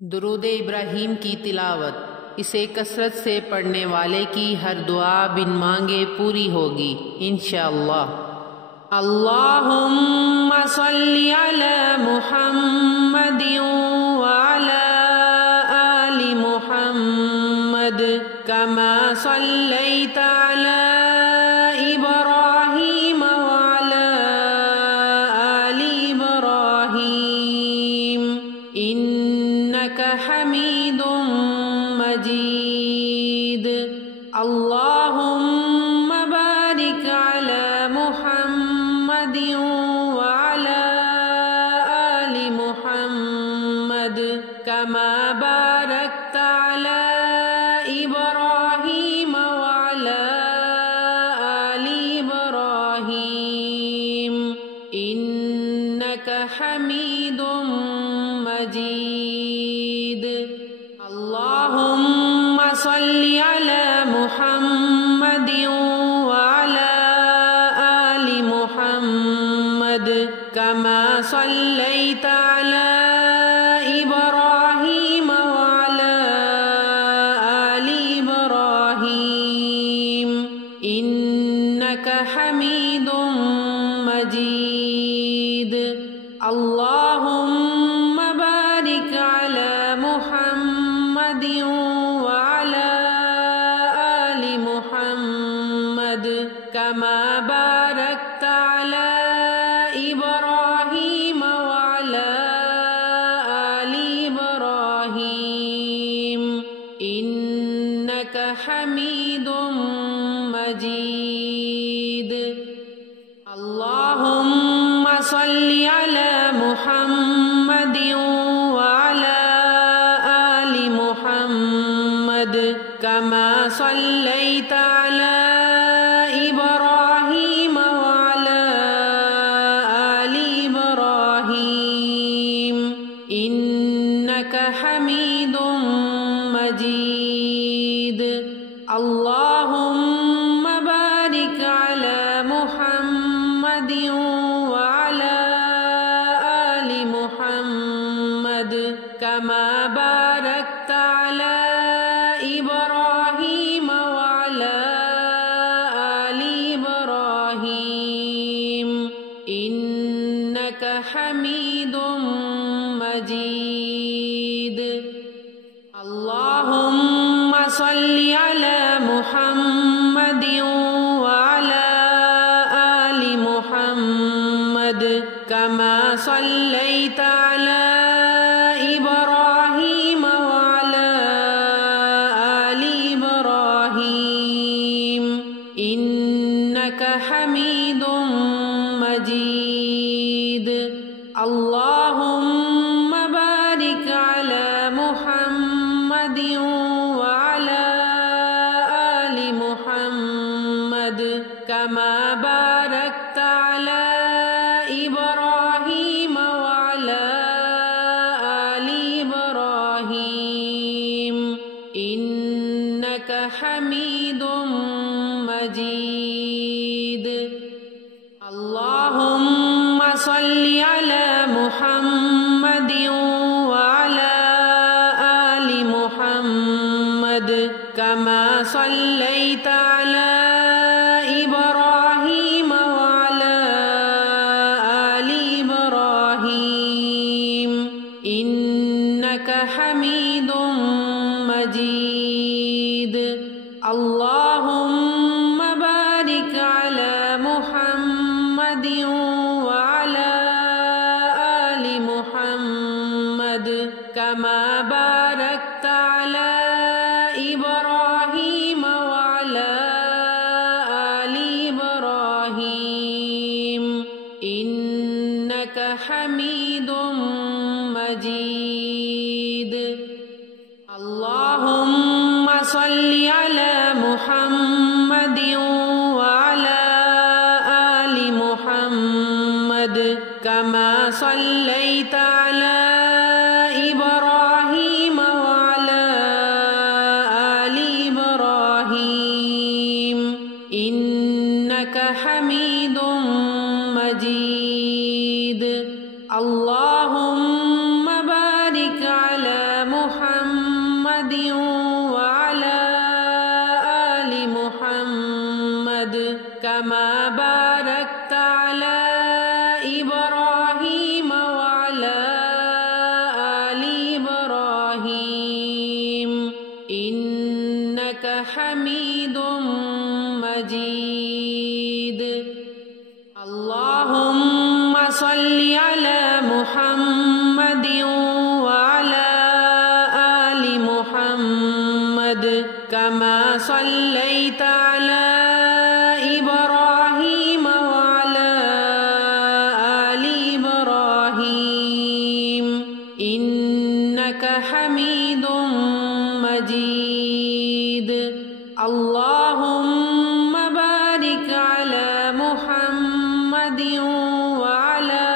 दुरूद इब्राहीम की तिलावत। इसे कसरत से पढ़ने वाले की हर दुआ बिन मांगे पूरी होगी इंशाअल्लाह। अल्लाहुम्मा सल्ली अला मुहम्मदिन व अला आलि मुहम्मद कमा सल्लैता अला इब्राहीम व अला आलि इब्राहीम इन्नका हमीदुम मजीद। अल्लाहुम्मा बारिक अला मुहम्मदिन व अला आलि मुहम्मद कमा बारकता अला इब्राहीम व अला आलि इब्राहीम इन्नका हमीदुम मजीद। अल्लाहुम्मा सल्ली अला मुहम्मदिन व अला आलि मुहम्मद कमा सल्लैता अला इब्राहीम व अला आलि इब्राहीम इन्नका हमीदुम मजीद। अल्लाहुम्मा बारिक अला मुहम्मदिन व अला आलि मुहम्मद कमा बारकता अला इब्राहीम व अला आलि इब्राहीम इन्नका हमीदुम मजीद। अल्लाहुम्मा सल्ली अला मुहम्मदिन व अला आलि मुहम्मद कमा सल्लैता अला इब्राहीम व अला आलि इब्राहीम इन्नका हमीदुम मजीद। अल्लाहुम्मा बारिक अला मुहम्मदिन व अला आलि मुहम्मद कमा बारकता अला इब्राहीम व अला आलि इब्राहीम इन्नका हमीदुम मजीद। अल्लाहुम्मा सल्ली अला मुहम्मदिन व अला आलि मुहम्मद कमा सल्लैता अला इब्राहीम व अला आलि इब्राहीम इन्नका हमीदुम मजीद। अल्लाहुम्मा बारिक अला मुहम्मदिन व अला आलि मुहम्मद कमा बारकता अला इब्राहीम व अला आलि इब्राहीम इन्नका हमीदुम मजीद। अल्लाहुम्मा सल्ली अला मुहम्मदिन व अला आलि मुहम्मद कमा सल्लैता अला इब्राहीम व अला आलि इब्राहीम इन्नका हमीदुम मजीद। अल्लाहुम्मा बारिक अला मुहम्मदिन व अला आलि मुहम्मद कमा बारकता अला इब्राहीम व अला आलि इब्राहीम इन्नका हमीदुम मजीद। अल्लाहुम्मा सल्ली अला मुहम्मदिन व अला आलि मुहम्मद कमा सल्लैता अला इब्राहीम व अला إنك حميد مجيد اللهم صل على محمد وعلى آل محمد كما صليت على إبراهيم وعلى آل إبراهيم إنك حميد مجيد اللهم بارك على محمد وعلى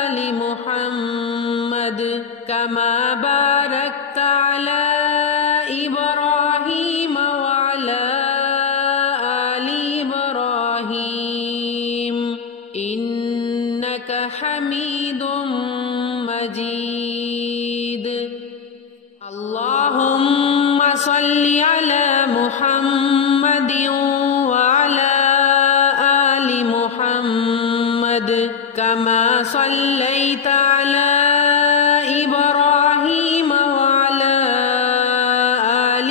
آل محمد كما باركت على إبراهيم وعلى آل إبراهيم إنك حميد مجيد اللهم صل على محمد وعلى آل محمد كما صليت على إبراهيم وعلى آل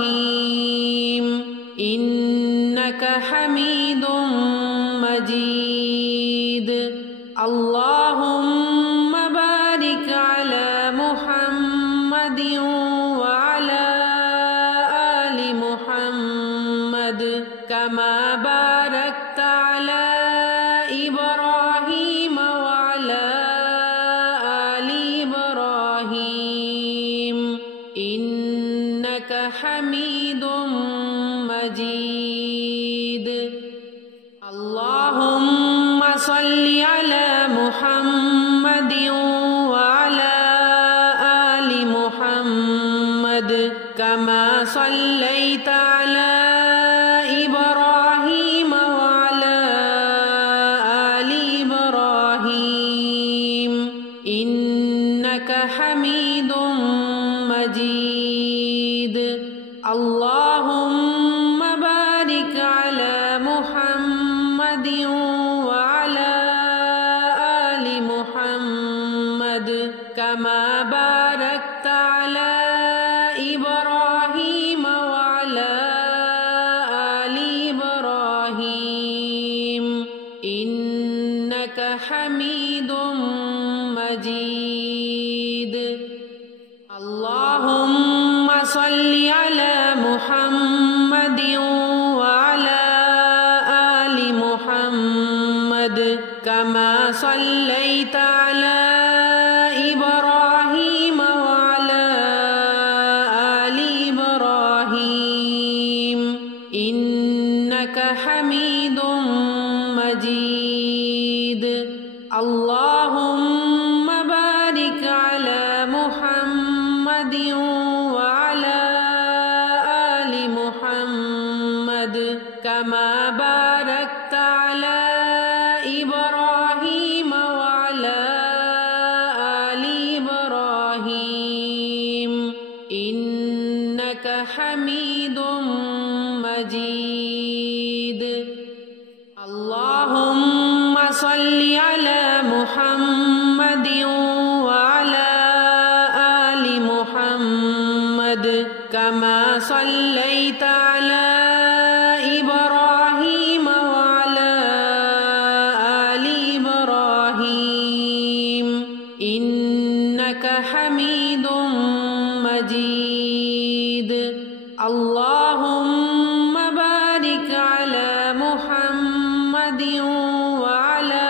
إبراهيم إنك حميد مجيد اللهم بارك على محمد وعلى آل محمد كما باركت على إبراهيم وعلى آل إبراهيم إنك حميد مجيد اللهم صل على محمد وعلى آل محمد كما صليت على إبراهيم وعلى آل إبراهيم إنك حميد مجيد اللهم بارك على محمد وعلى آل محمد كما باركت على إبراهيم وعلى آل إبراهيم إنك حميد مجيد اللهم صل على محمد وعلى آل محمد كما صليت على إبراهيم وعلى آل إبراهيم إنك حميد مجيد اللهم بارك على محمد وعلى آل محمد كما باركت على إبراهيم وعلى آل إبراهيم إنك حميد مجيد اللهم صل على محمد وعلى آل محمد كما صليت على إبراهيم وعلى آل إبراهيم إنك حميد مجيد اللهم بارك على محمد وعلى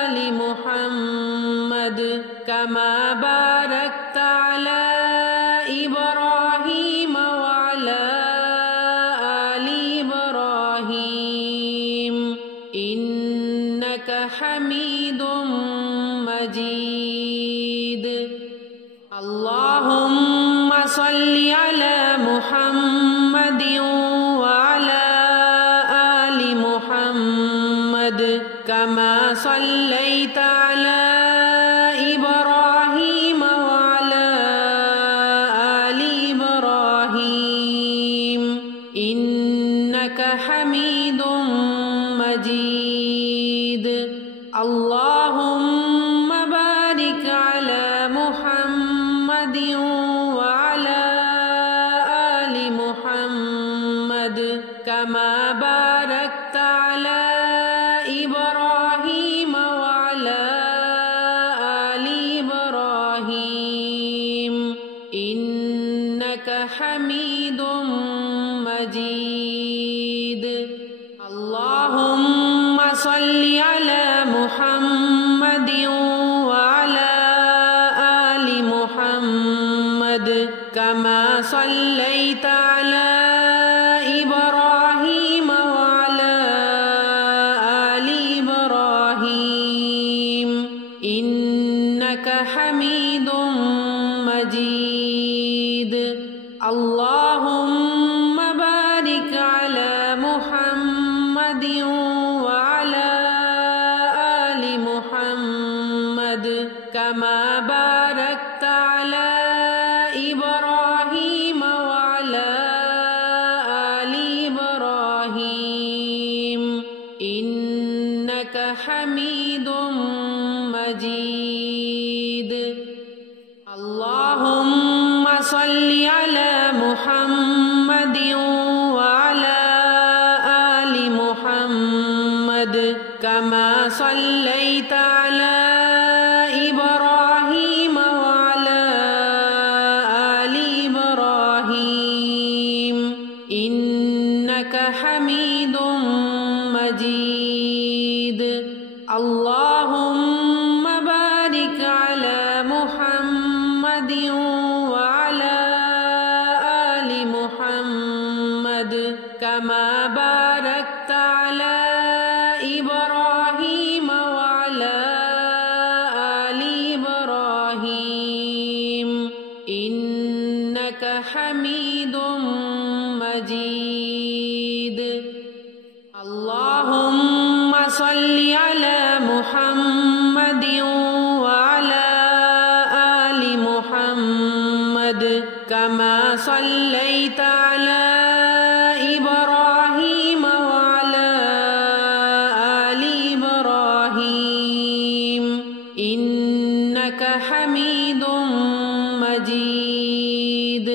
آل محمد كما باركت على إبراهيم وعلى آل إبراهيم إنك حميد مجيد اللهم صل على محمد وعلى آل محمد كما صليت على إبراهيم وعلى آل إبراهيم إنك حميد مجيد اللهم بارك على محمد إنك حميد مجيد اللهم صل على محمد وعلى آل محمد كما صليت على إبراهيم وعلى آل إبراهيم إنك حميد مجيد اللهم بارك على محمد وعلى آل محمد كما باركت على إبراهيم وعلى آل إبراهيم إنك حميد مجيد اللهم صل على محمد وعلى آل محمد كما صليت على إبراهيم وعلى آل إبراهيم إنك حميد مجيد اللهم بارك على محمد وعلى آل محمد كما باركت على إبراهيم وعلى آل إبراهيم إنك حميد مجيد اللهم صل على محمد وعلى آل محمد كما صليت على إبراهيم وعلى آل إبراهيم إنك حميد مجيد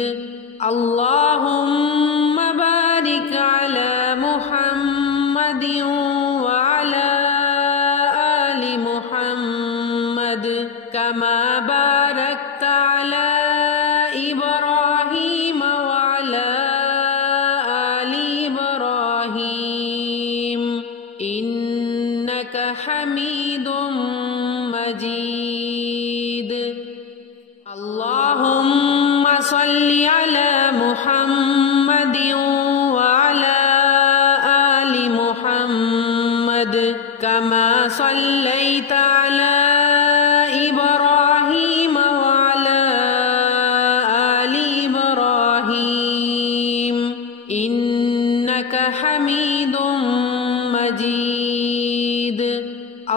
اللهم بارك على محمد وعلى آل محمد كما باركت على إبراهيم وعلى آل إبراهيم إنك حميد مجيد اللهم صل على محمد وعلى آل محمد كما صليت على إبراهيم وعلى آل إبراهيم إنك حميد مجيد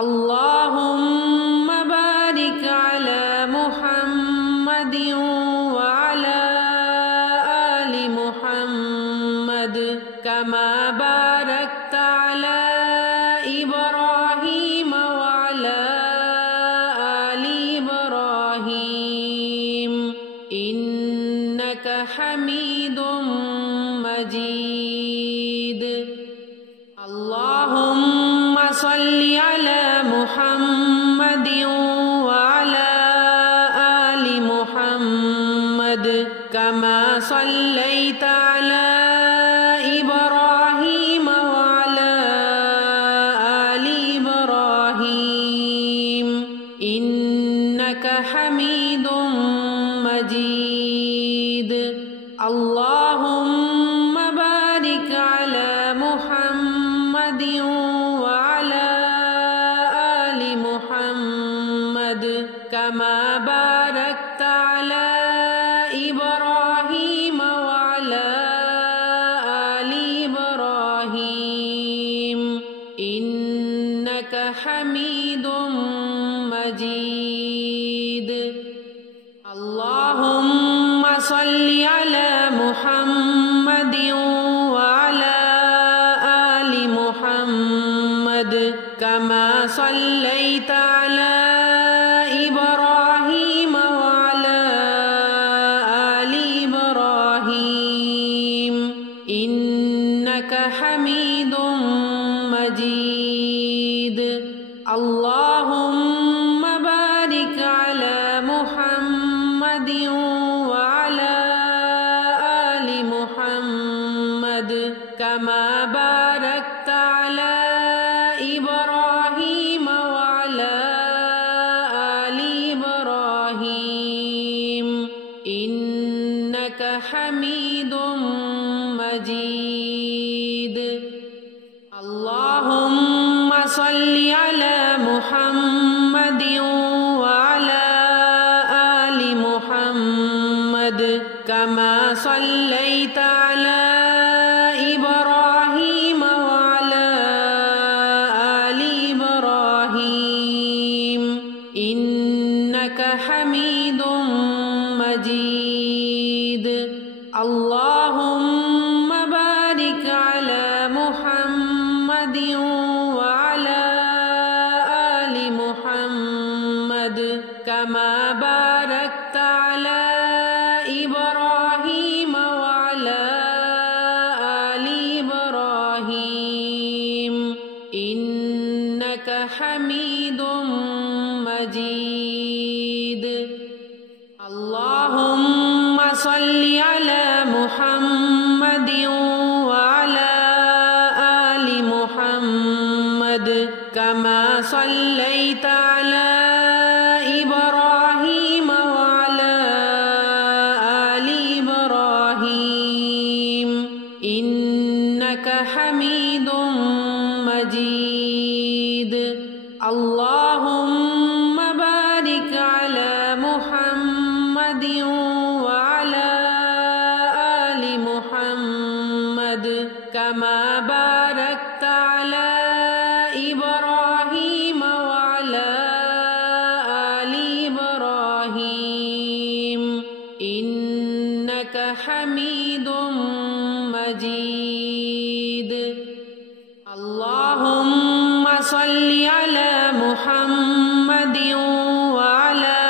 اللهم بارك على محمد وعلى آل محمد كما باركت على إبراهيم وعلى آل إبراهيم إنك حميد مجيد اللهم صل على محمد وعلى آل محمد كما صليت على إبراهيم وعلى آل إبراهيم إنك حميد مجيد اللهم بارك على محمد وعلى آل محمد كما باركت على إبراهيم وعلى آل إبراهيم إنك حميد مجيد اللهم صل على محمد وعلى آل محمد كما صليت على إبراهيم وعلى آل إبراهيم إنك حميد مجيد اللهم بارك على محمد وعلى إنك حميد مجيد اللهم صل على محمد وعلى آل محمد كما صليت على إبراهيم وعلى آل إبراهيم إنك حميد مجيد اللهم بارك على محمد وعلى آل محمد كما باركت على إبراهيم وعلى آل إبراهيم إنك حميد مجيد اللهم صل على محمد وعلى آل محمد كما صليت على إبراهيم وعلى آل إبراهيم إنك حميد مجيد اللهم بارك على محمد وعلى آل محمد كما باركت على إبراهيم وعلى آل إبراهيم إنك حميد مجيد اللهم صل على محمد وعلى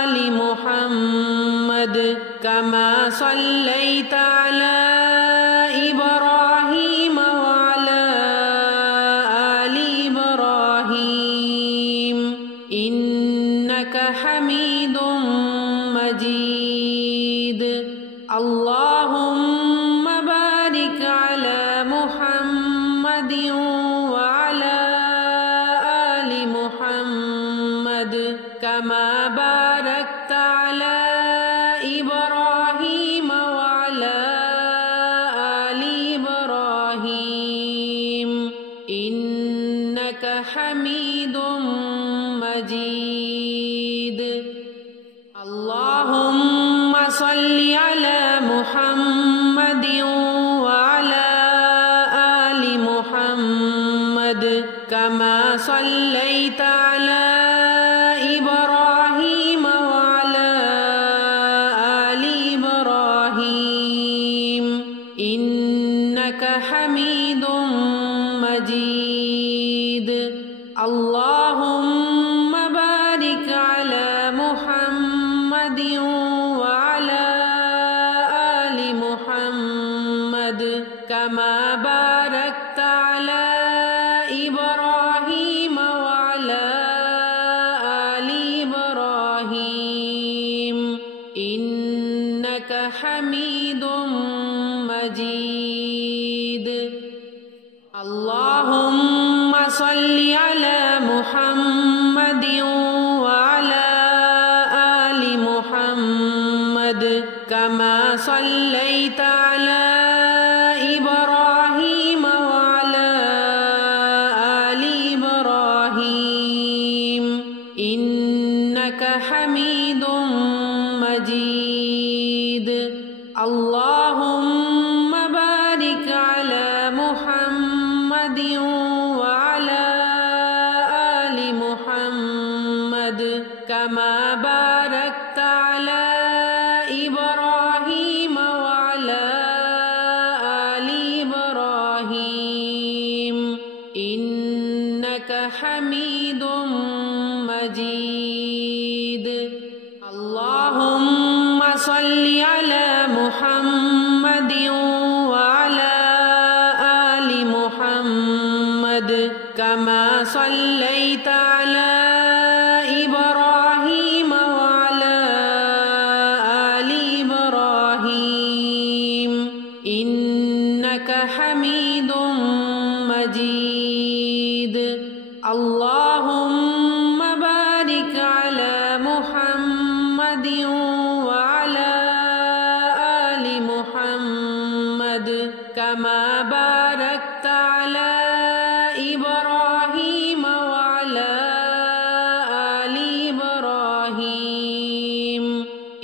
آل محمد كما صليت على إبراهيم وعلى آل إبراهيم إنك حميد مجيد اللهم بارك على محمد وعلى آل محمد كما باركت على إبراهيم وعلى آل إبراهيم إنك حميد مجيد اللهم صل على محمد وعلى آل محمد كما صليت على إبراهيم وعلى آل إبراهيم إنك حميد مجيد اللهم بارك على محمد وعلى آل محمد كما باركت على إبراهيم وعلى آل إبراهيم إنك حميد مجيد اللهم صل على محمد وعلى آل محمد كما صليت على إبراهيم وعلى آل إبراهيم إنك حميد مجيد اللهم بارك على محمد وعلى آل محمد كما باركت على إبراهيم وعلى آل إبراهيم إنك حميد مجيد اللهم صل على محمد وعلى آل محمد كما صليت على إبراهيم وعلى آل إبراهيم إنك حميد مجيد اللهم بارك على محمد وعلى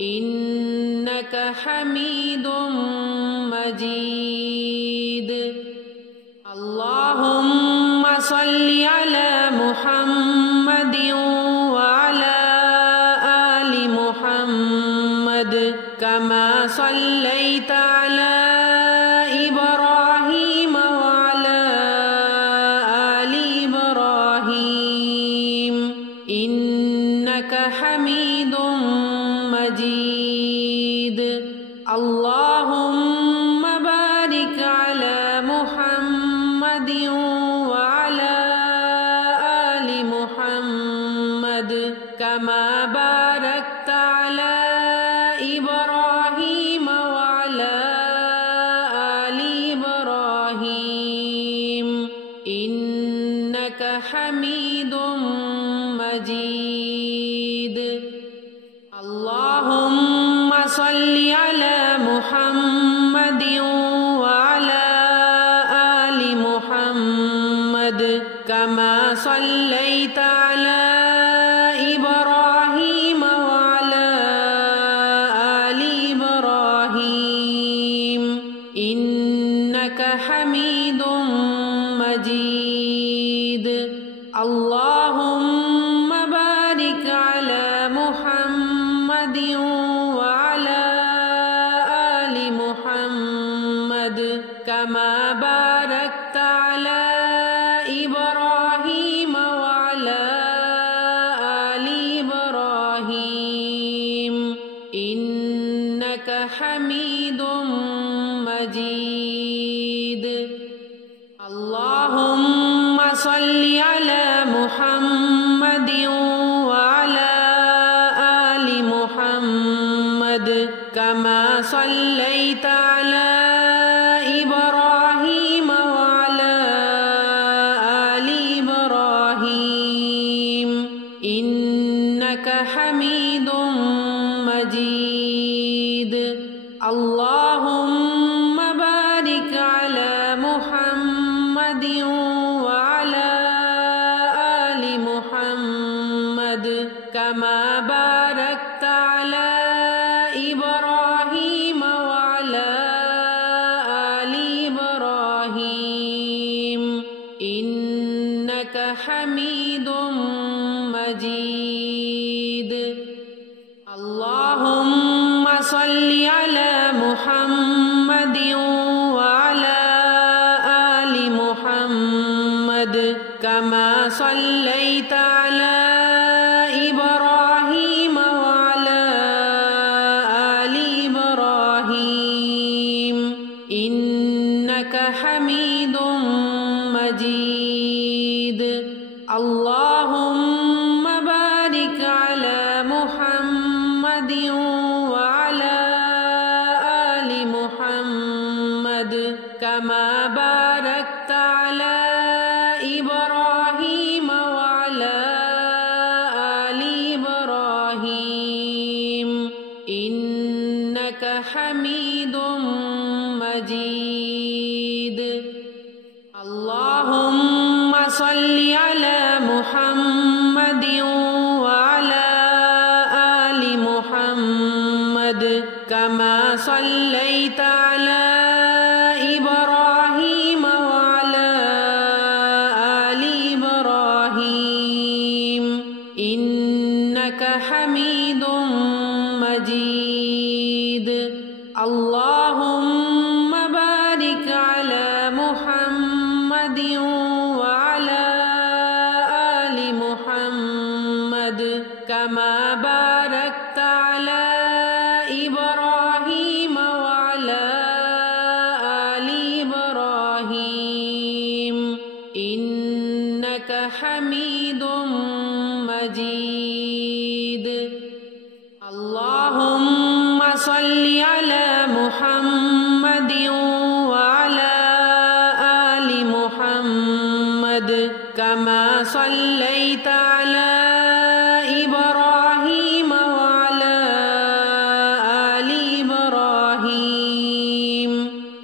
إنك حميد مجيد اللهم صل على محمد وعلى آل محمد كما صليت على إبراهيم وعلى آل إبراهيم إنك حميد مجيد اللهم بارك على محمد وعلى آل محمد كما باركت على إبراهيم وعلى آل إبراهيم إنك حميد مجيد اللهم صل على محمد وعلى آل محمد كما صليت على إبراهيم وعلى آل إبراهيم إنك حميد مجيد اللهم بارك على محمد وعلى آل محمد كما باركت على إبراهيم وعلى آل إبراهيم إنك حميد مجيد اللهم صل على محمد وعلى آل محمد كما صليت على إبراهيم وعلى آل إبراهيم إنك حميد مجيد اللهم بارك على محمد وعلى آل محمد كما باركت على إبراهيم وعلى آل إبراهيم إنك حميد مجيد اللهم صل على محمد وعلى آل محمد كما صليت على إبراهيم وعلى آل إبراهيم إنك حميد مجيد اللهم بارك على محمد وعلى آل محمد كما باركت على إبراهيم وعلى آل إبراهيم إنك حميد مجيد اللهم صل على محمد وعلى آل محمد كما صليت على إبراهيم وعلى آل إبراهيم إنك حميد مجيد اللهم بارك على محمد وعلى آل محمد كما باركت على إبراهيم وعلى آل إبراهيم إنك حميد مجيد اللهم صل على محمد وعلى آل محمد كما صليت على إبراهيم وعلى آل إبراهيم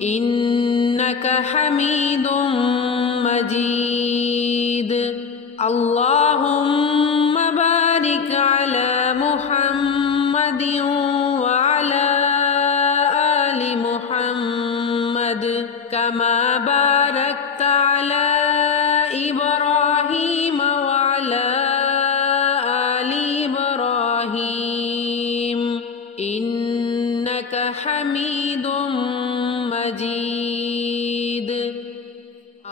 إنك حميد مجيد اللهم بارك على محمد إنك حميد مجيد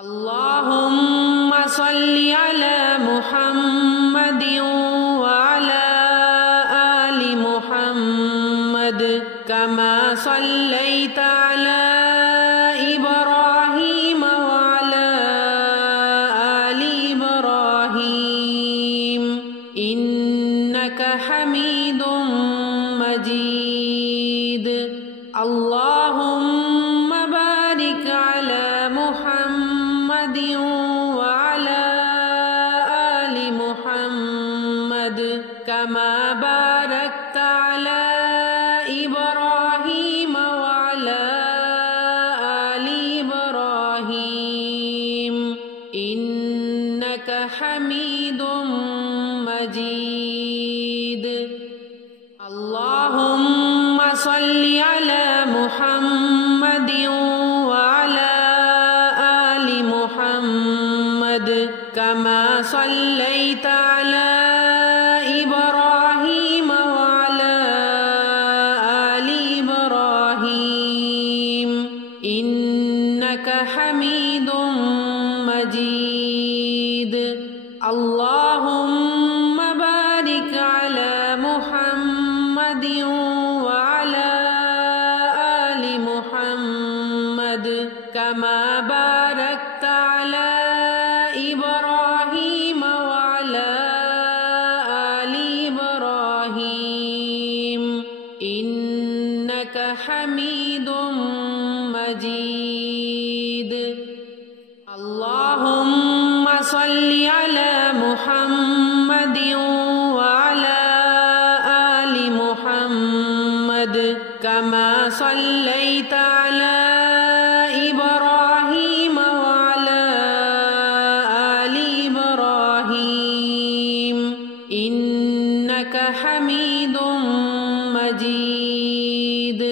اللهم صل على محمد وعلى آل محمد كما صليت على إبراهيم وعلى آل إبراهيم إنك حميد مجيد اللهم بارك على محمد وعلى آل محمد كما باركت على إبراهيم وعلى آل إبراهيم إنك حميد مجيد اللهم صل على محمد وعلى آل محمد كما صليت على إبراهيم وعلى آل إبراهيم إنك حميد مجيد اللهم بارك على محمد وعلى آل محمد كما باركت على إبراهيم وعلى آل إبراهيم إنك حميد مجيد اللهم صل على محمد وعلى آل محمد كما صليت على إبراهيم وعلى آل إبراهيم إنك حميد مجيد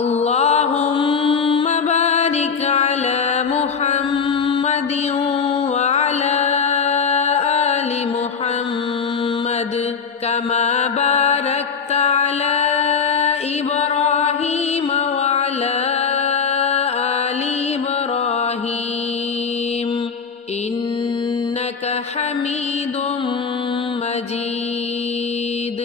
اللهم بارك على محمد وعلى آل محمد كما باركت على إبراهيم وعلى آل إبراهيم إنك حميد مجيد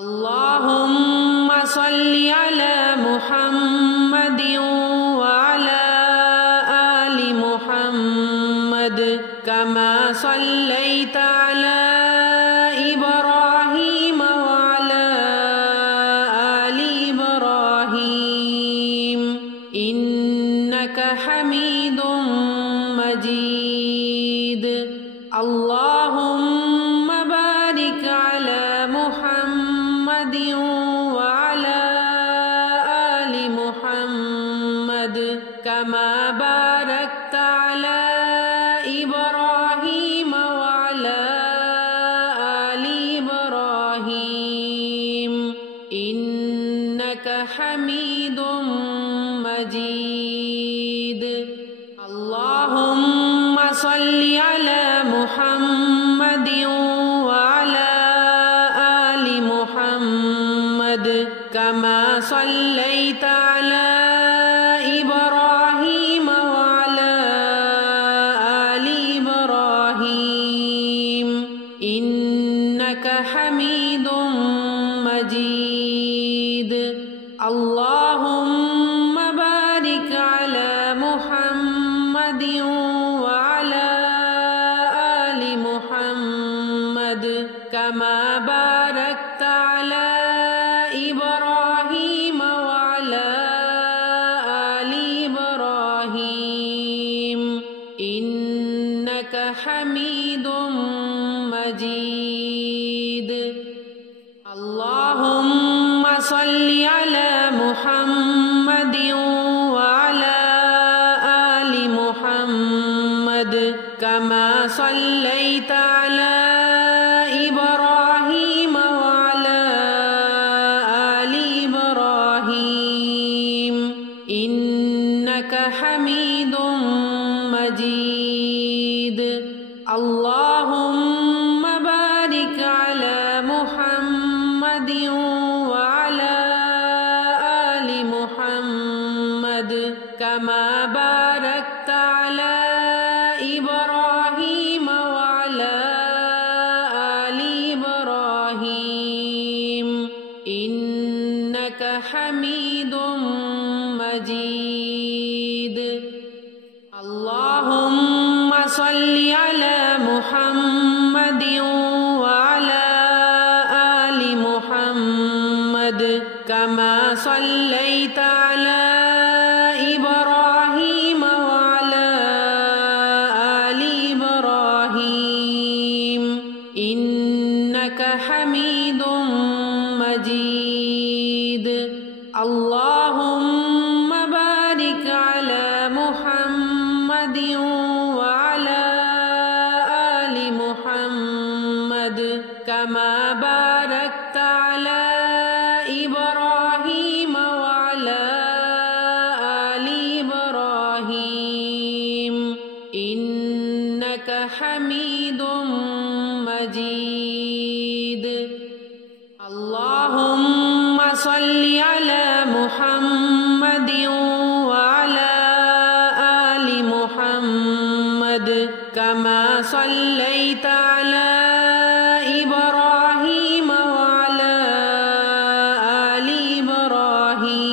اللهم صل على محمد وعلى آل محمد كما صليت على إبراهيم وعلى آل إبراهيم إنك حميد مجيد اللهم بارك على محمد وعلى آل محمد كما باركت على إبراهيم وعلى آل إبراهيم إنك حميد مجيد اللهم صل على محمد وعلى آل محمد كما صليت على إبراهيم وعلى آل إبراهيم إنك حميد مجيد اللهم بارك على محمد وعلى آل محمد كما باركت على إبراهيم وعلى آل إبراهيم إنك حميد مجيد اللهم صل على محمد وعلى آل محمد كما صليت على إبراهيم وعلى آل إبراهيم إنك حميد مجيد اللهم بارك على محمد وعلى إنك حميد مجيد اللهم صل على محمد وعلى آل محمد كما صليت على إبراهيم وعلى آل إبراهيم إنك حميد مجيد اللهم بارك على محمد وعلى آل محمد كما باركت على إبراهيم وعلى آل إبراهيم إنك حميد مجيد اللهم صل على محمد وعلى آل محمد كما صليت على إبراهيم وعلى آل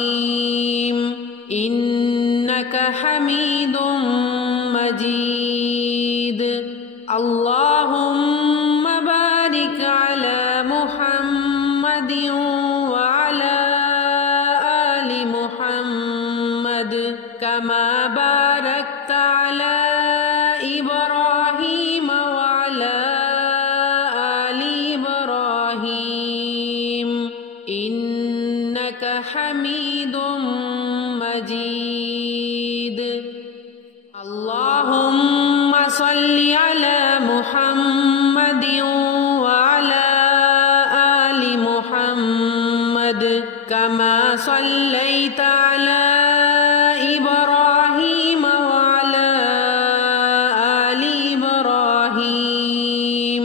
إبراهيم إنك حميد مجيد اللهم بارك على محمد وعلى آل محمد كما باركت على إبراهيم وعلى آل إبراهيم إنك حميد مجيد اللهم صل على محمد وعلى آل محمد كما صليت على إبراهيم وعلى آل إبراهيم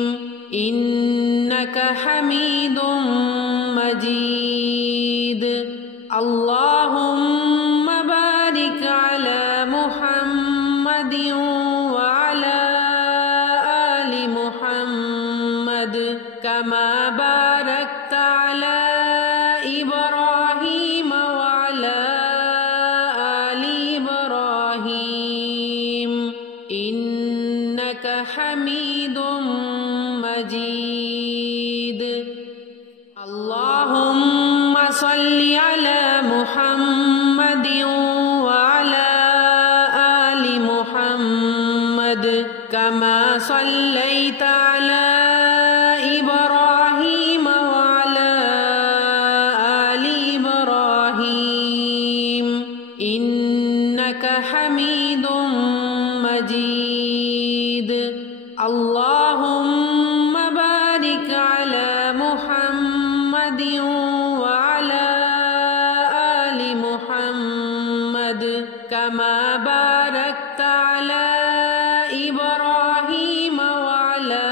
إنك حميد مجيد اللهم بارك على محمد وعلى آل محمد كما باركت على إبراهيم وعلى آل إبراهيم إنك حميد مجيد اللهم صل على محمد وعلى آل محمد كما صليت على إبراهيم وعلى آل إبراهيم إنك حميد مجيد اللهم بارك على محمد وعلى آل محمد كما باركت على إبراهيم وعلى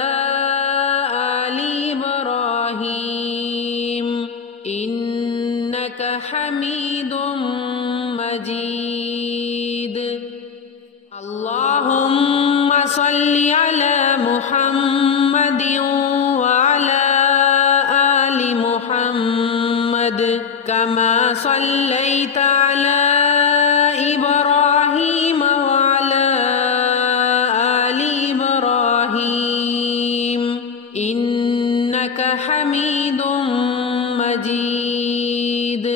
آل إبراهيم إنك حميد مجيد اللهم صل على محمد وعلى آل محمد كما صليت على إبراهيم وعلى آل إبراهيم إنك حميد مجيد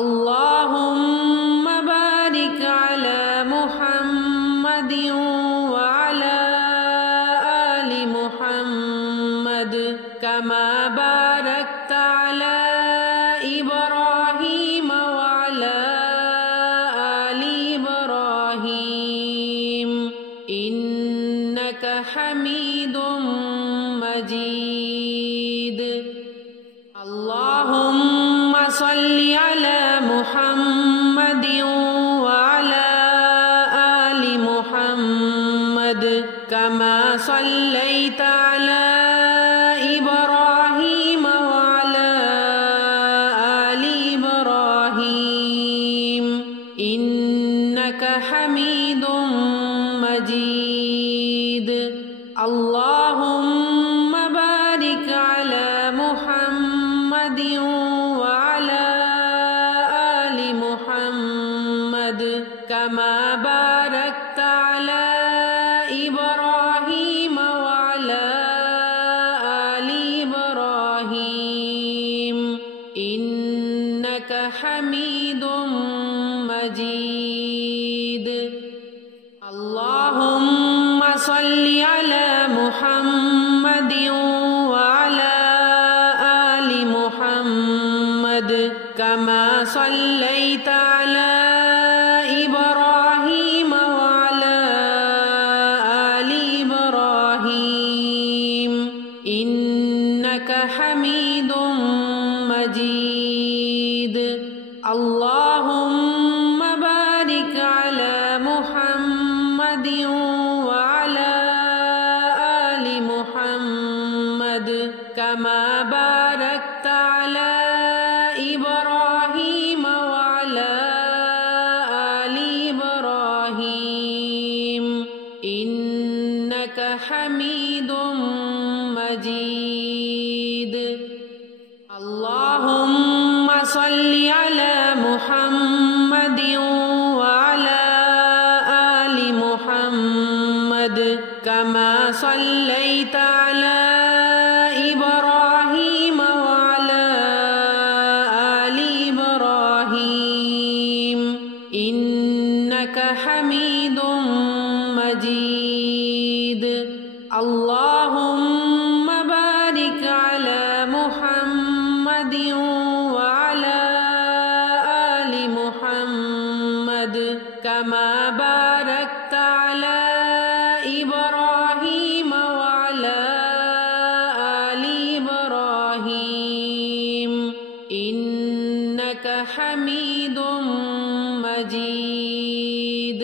اللهم بارك على محمد وعلى آل محمد كما باركت على إبراهيم وعلى آل إبراهيم إنك حميد مجيد اللهم صل على محمد وعلى آل محمد كما صليت على إبراهيم وعلى آل إبراهيم إنك حميد مجيد اللهم بارك على محمد कमा बारकता अला इब्राहीम व अला आलि इब्राहीम इन्नका हमीदुम मजीद। अल्लाहुम्मा सल्लि अला मुहम्मदिन व अला आलि मुहम्मद कमा सल्लैता अला इब्राहीम व अला आलि इब्राहीम इन्नका हमीदुम मजीद। अल्लाहुम्मा बारिक अला मुहम्मदिन व अला आलि मुहम्मद कमा बारकता अला इब्राहीम व अला आलि इब्राहीम इन्नका हमीदुम मजीद। अल्लाहुम्मा सल्लि अला मुहम्मदिन व अला आलि मुहम्मद कमा सल्लैता अला इब्राहीम व अला आलि इब्राहीम इन्नका हमीदुम मजीद। अल्लाहुम्मा बारिक अला मुहम्मदिन व अला आलि मुहम्मद कमा बारकता अला इब्राहीम व अला आलि इब्राहीम इन्नका हमीदुम मजीद।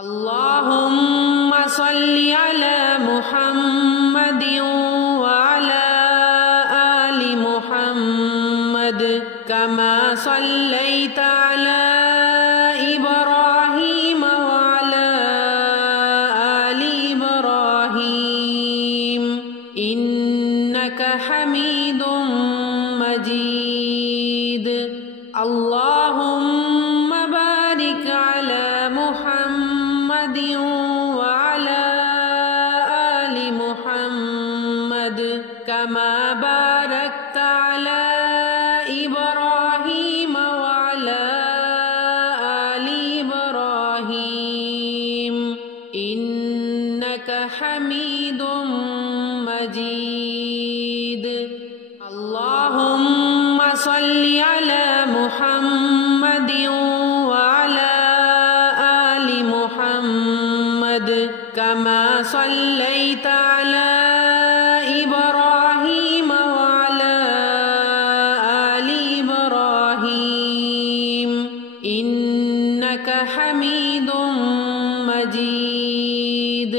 अल्लाहुम्मा सल्लि अला मुहम्मदिन व अला आलि मुहम्मद कमा सल्लैता अला इब्राहीम व अला आलि इब्राहीम इन्नका हमीदुम मजीद। अल्लाहुम्मा बारिक अला मुहम्मदिन व अला आलि मुहम्मद कमा बारकता अला इब्राहीम व अला आलि इब्राहीम इन्नका हमीदुम मजीद। अल्लाहुम्मा सल्लि अला मुहम्मदिन व अला आलि मुहम्मद कमा सल्लैता अला इब्राहीम व अला आलि इब्राहीम इन्नका हमीदुम मजीद।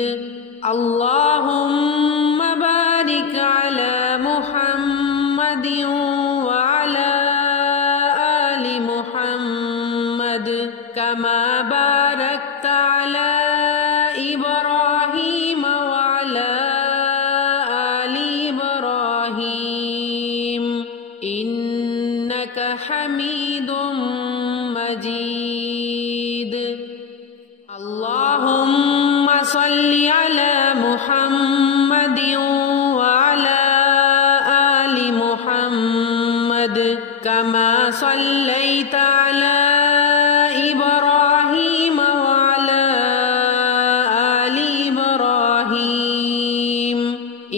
अल्लाहुम्मा बारिक अला मुहम्मदिन व अला आलि मुहम्मद कमा बारकता अला इब्राहीम व अला आलि इब्राहीम इन्नका हमीदुम मजीद। अल्लाहुम्मा सल्लि अला मुहम्मदिन व अला आलि मुहम्मद कमा सल्लैता अला इब्राहीम व अला आलि इब्राहीम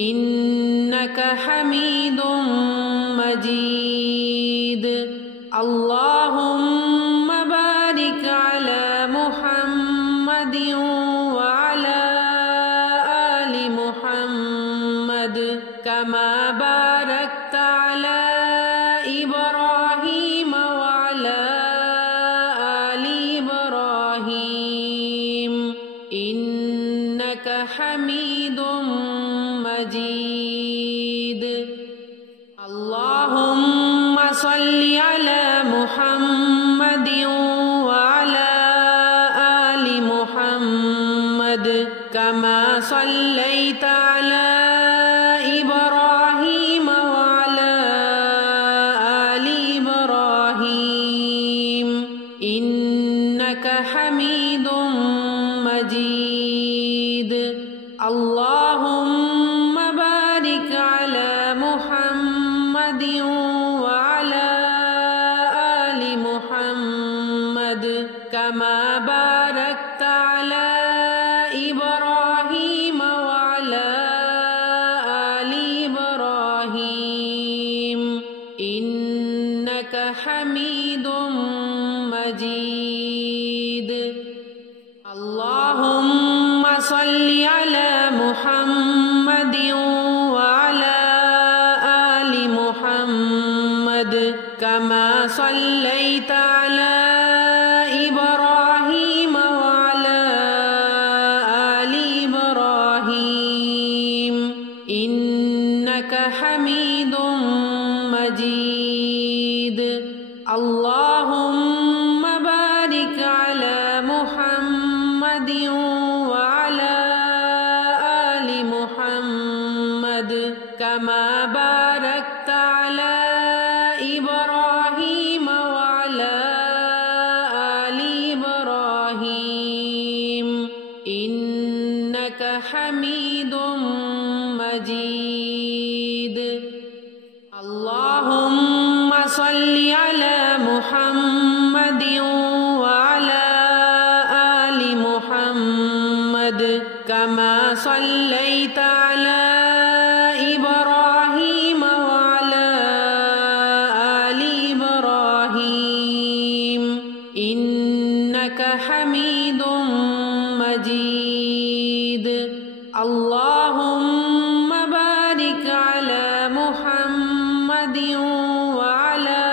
इन्नका हमीदुम मजीद। अल्लाहुम्मा बारिक अला मुहम्मदिन व अला आलि मुहम्मद कमा बारकता अला इब्राहीम व अला आलि इब्राहीम इन्नका हमीदुम मजीद। अल्लाहुम्मा सल्लि अला मुहम्मदिन व अला आलि मुहम्मद कमा सल्लैता अला इब्राहीम व अला आलि इब्राहीम इन्नका كما باركت على إبراهيم وعلى آل إبراهيم إنك حميد مجيد اللهم صل على محمد وعلى آل محمد كما صليت على إبراهيم وعلى آل إبراهيم إنك حميد مجيد اللهم بارك على محمد وعلى آل محمد كما باركت على إبراهيم وعلى آل إبراهيم إنك حميد مجيد اللهم صل على محمد وعلى آل محمد كما صليت على إبراهيم وعلى آل إبراهيم إنك حميد مجيد اللهم بارك على محمد وعلى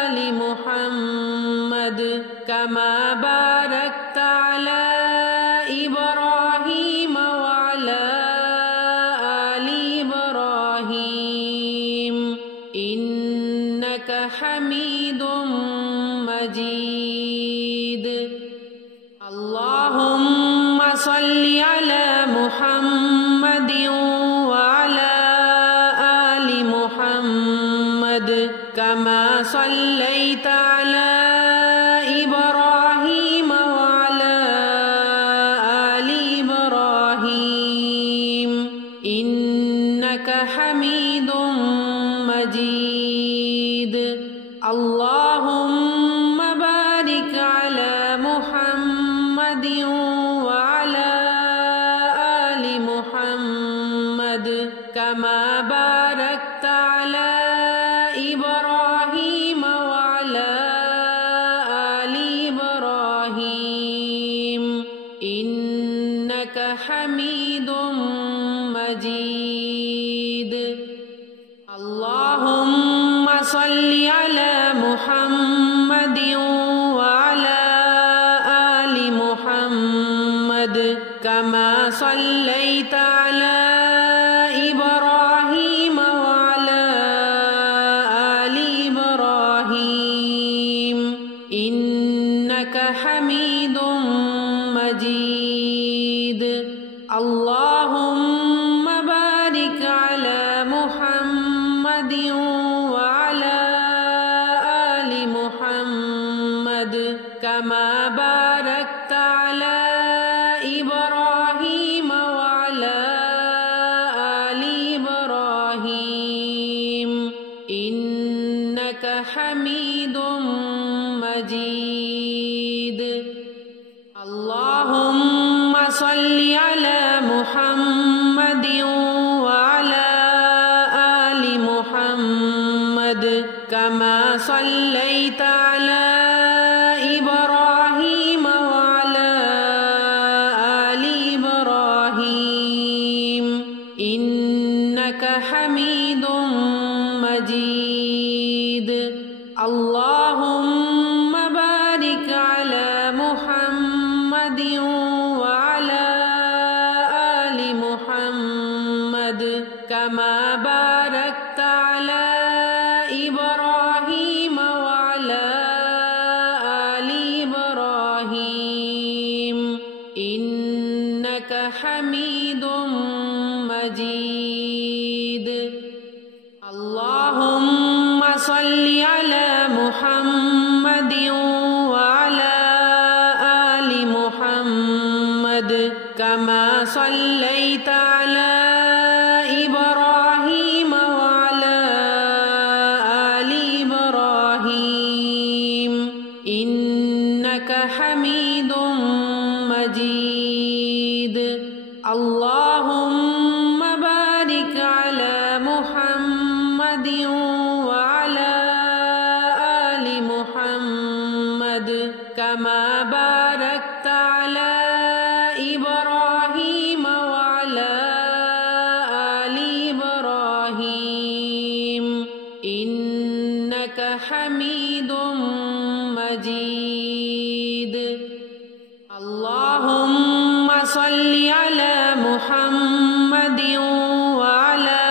آل محمد كما باركت على إبراهيم وعلى آل إبراهيم إنك حميد مجيد اللهم صل على محمد وعلى آل محمد كما صليت على إبراهيم وعلى آل إبراهيم إنك حميد مجيد اللهم بارك على محمد وعلى آل محمد كما باركت على إبراهيم وعلى آل إبراهيم إنك حميد مجيد اللهم صل على محمد وعلى آل محمد كما صليت على إبراهيم وعلى آل إبراهيم إنك حميد مجيد اللهم بارك على محمد وعلى آل محمد كما باركت على إبراهيم وعلى آل إبراهيم إنك حميد مجيد اللهم صل على محمد وعلى آل محمد كما صليت على إبراهيم وعلى آل إبراهيم إنك حميد مجيد اللهم بارك على محمد وعلى آل محمد كما باركت على إبراهيم وعلى آل إبراهيم إنك حميد مجيد اللهم صل على محمد وعلى آل محمد كما صليت على إبراهيم وعلى آل إبراهيم إنك इन्नका हमीदुम मजीद। अल्लाहुम्मा बारिक अला मुहम्मदिन व अला आलि मुहम्मद कमा बारकता अला इब्राहीम व अला आलि इब्राहीम इन्नका हमीदुम मजीद। अल्लाहुम्मा सल्लि अला मुहम्मदिन व अला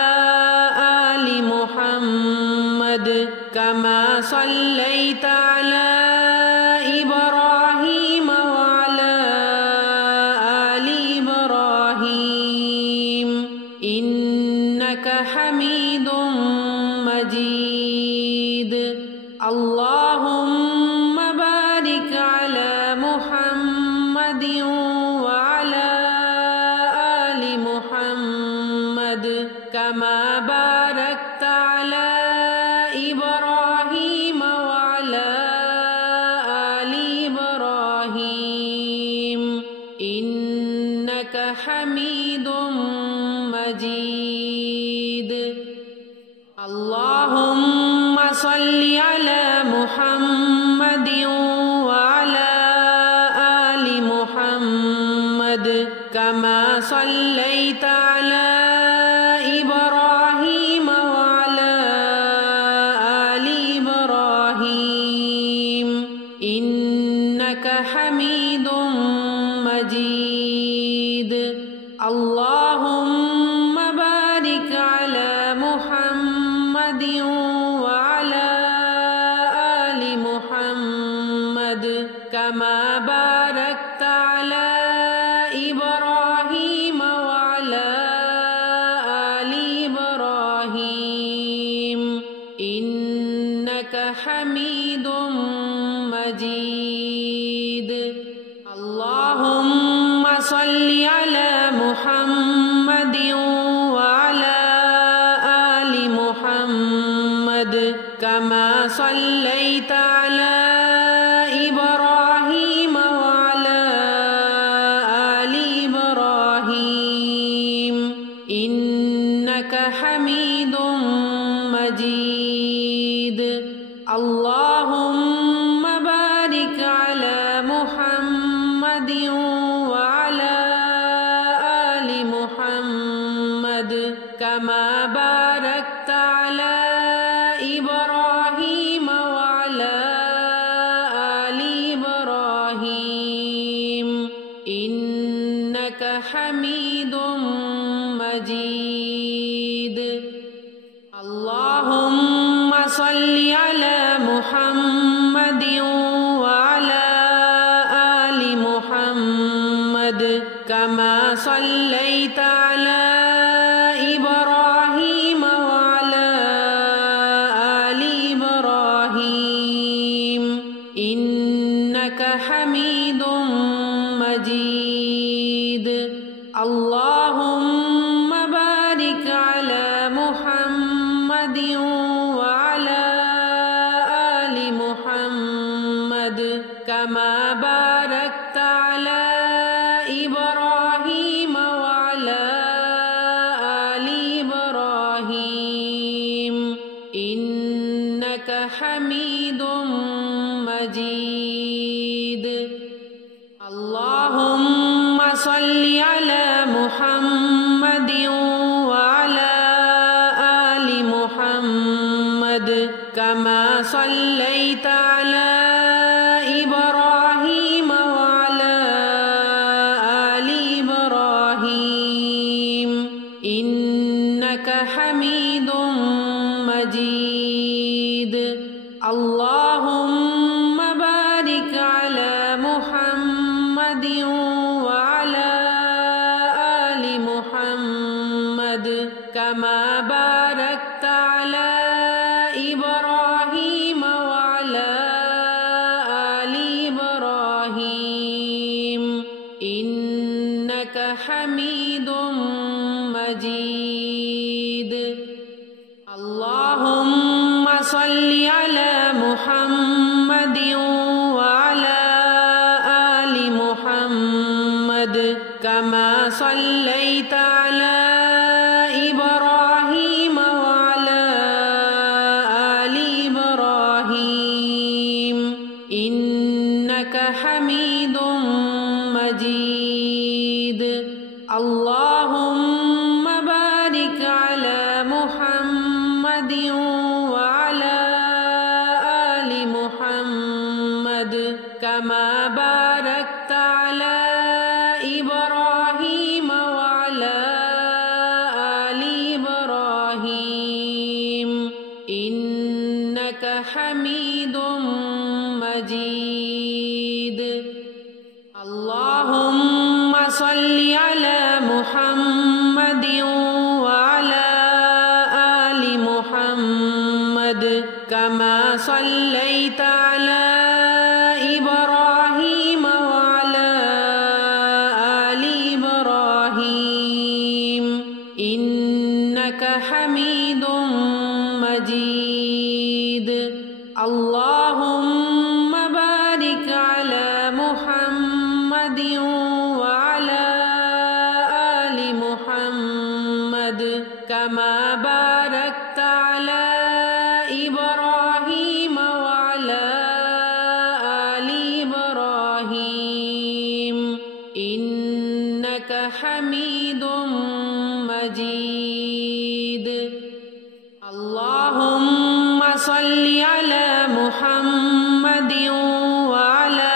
आलि मुहम्मद कमा सल्लैता अला इब्राहीम व अला आलि इब्राहीम इन्नका हमीदुम मजीद। अल्लाहुम्मा बारिक अला मुहम्मदिन व अला आलि मुहम्मद कमा बारकता अला इब्राहीम व अला आलि इब्राहीम इन्नका हमीदुम मजीद। अल्लाहुम्मा सल्लि अला मुहम्मदिन व अला आलि मुहम्मद कमा सल्लैता अला इब्राहीम व अला आलि इब्राहीम इन्नका हमीदुम मजीद। अल्लाहुम्मा बारिक अला मुहम्मदिन व अला आलि मुहम्मद कमा बारकता अला इब्राहीम व अला आलि इब्राहीम इन्नका हमीदुम मजीद। अल्लाहुम्मा सल्लि अला मुहम्मदिन व अला आलि मुहम्मद कमा सल्लैता अला इब्राहीम व अला आलि इब्राहीम इन्नका हमीदुम मजीद। अल्लाहुम्मा बारिक अला मुहम्मदिन व अला आलि मुहम्मद कमा बारकता अला इब्राहीम व अला आलि इब्राहीम इन्नका हमीदुम मजीद। अल्लाहुम्मा सल्लि अला मुहम्मदिन व अला आलि मुहम्मद कमा सल्लैता अला इब्राहीम व अला आलि इब्राहीम इन्नका हमीदुम मजीद। अल्लाहुम्मा बारिक अला मुहम्मदिन व अला आलि मुहम्मद कमा बारकता अला इब्राहीम व अला आलि इब्राहीम इन्नका हमीदुम मजीद। अल्लाहुम्मा सल्लि अला मुहम्मदिन व अला आलि मुहम्मद कमा सल्लैता अला इब्राहीम व अला आलि इब्राहीम इन्नका हमीदुम मजीद। अल्लाहुम्मा बारिक अला मुहम्मदिन व अला आलि मुहम्मद कमा बारकता अला इब्राहीम व अला आलि इब्राहीम इन्नका हमीदुम मजीद। अल्लाहुम्मा सल्लि अला मुहम्मदिन व अला إنك حميد مجيد اللهم بارك على محمد وعلى آل محمد كما باركت على إبراهيم وعلى آل إبراهيم إنك حميد مجيد اللهم صل على محمد وعلى آل محمد كما صليت على إبراهيم وعلى آل إبراهيم إنك حميد مجيد اللهم بارك على محمد وعلى آل محمد كما باركت على إبراهيم وعلى آل إبراهيم إنك حميد مجيد اللهم صل على محمد وعلى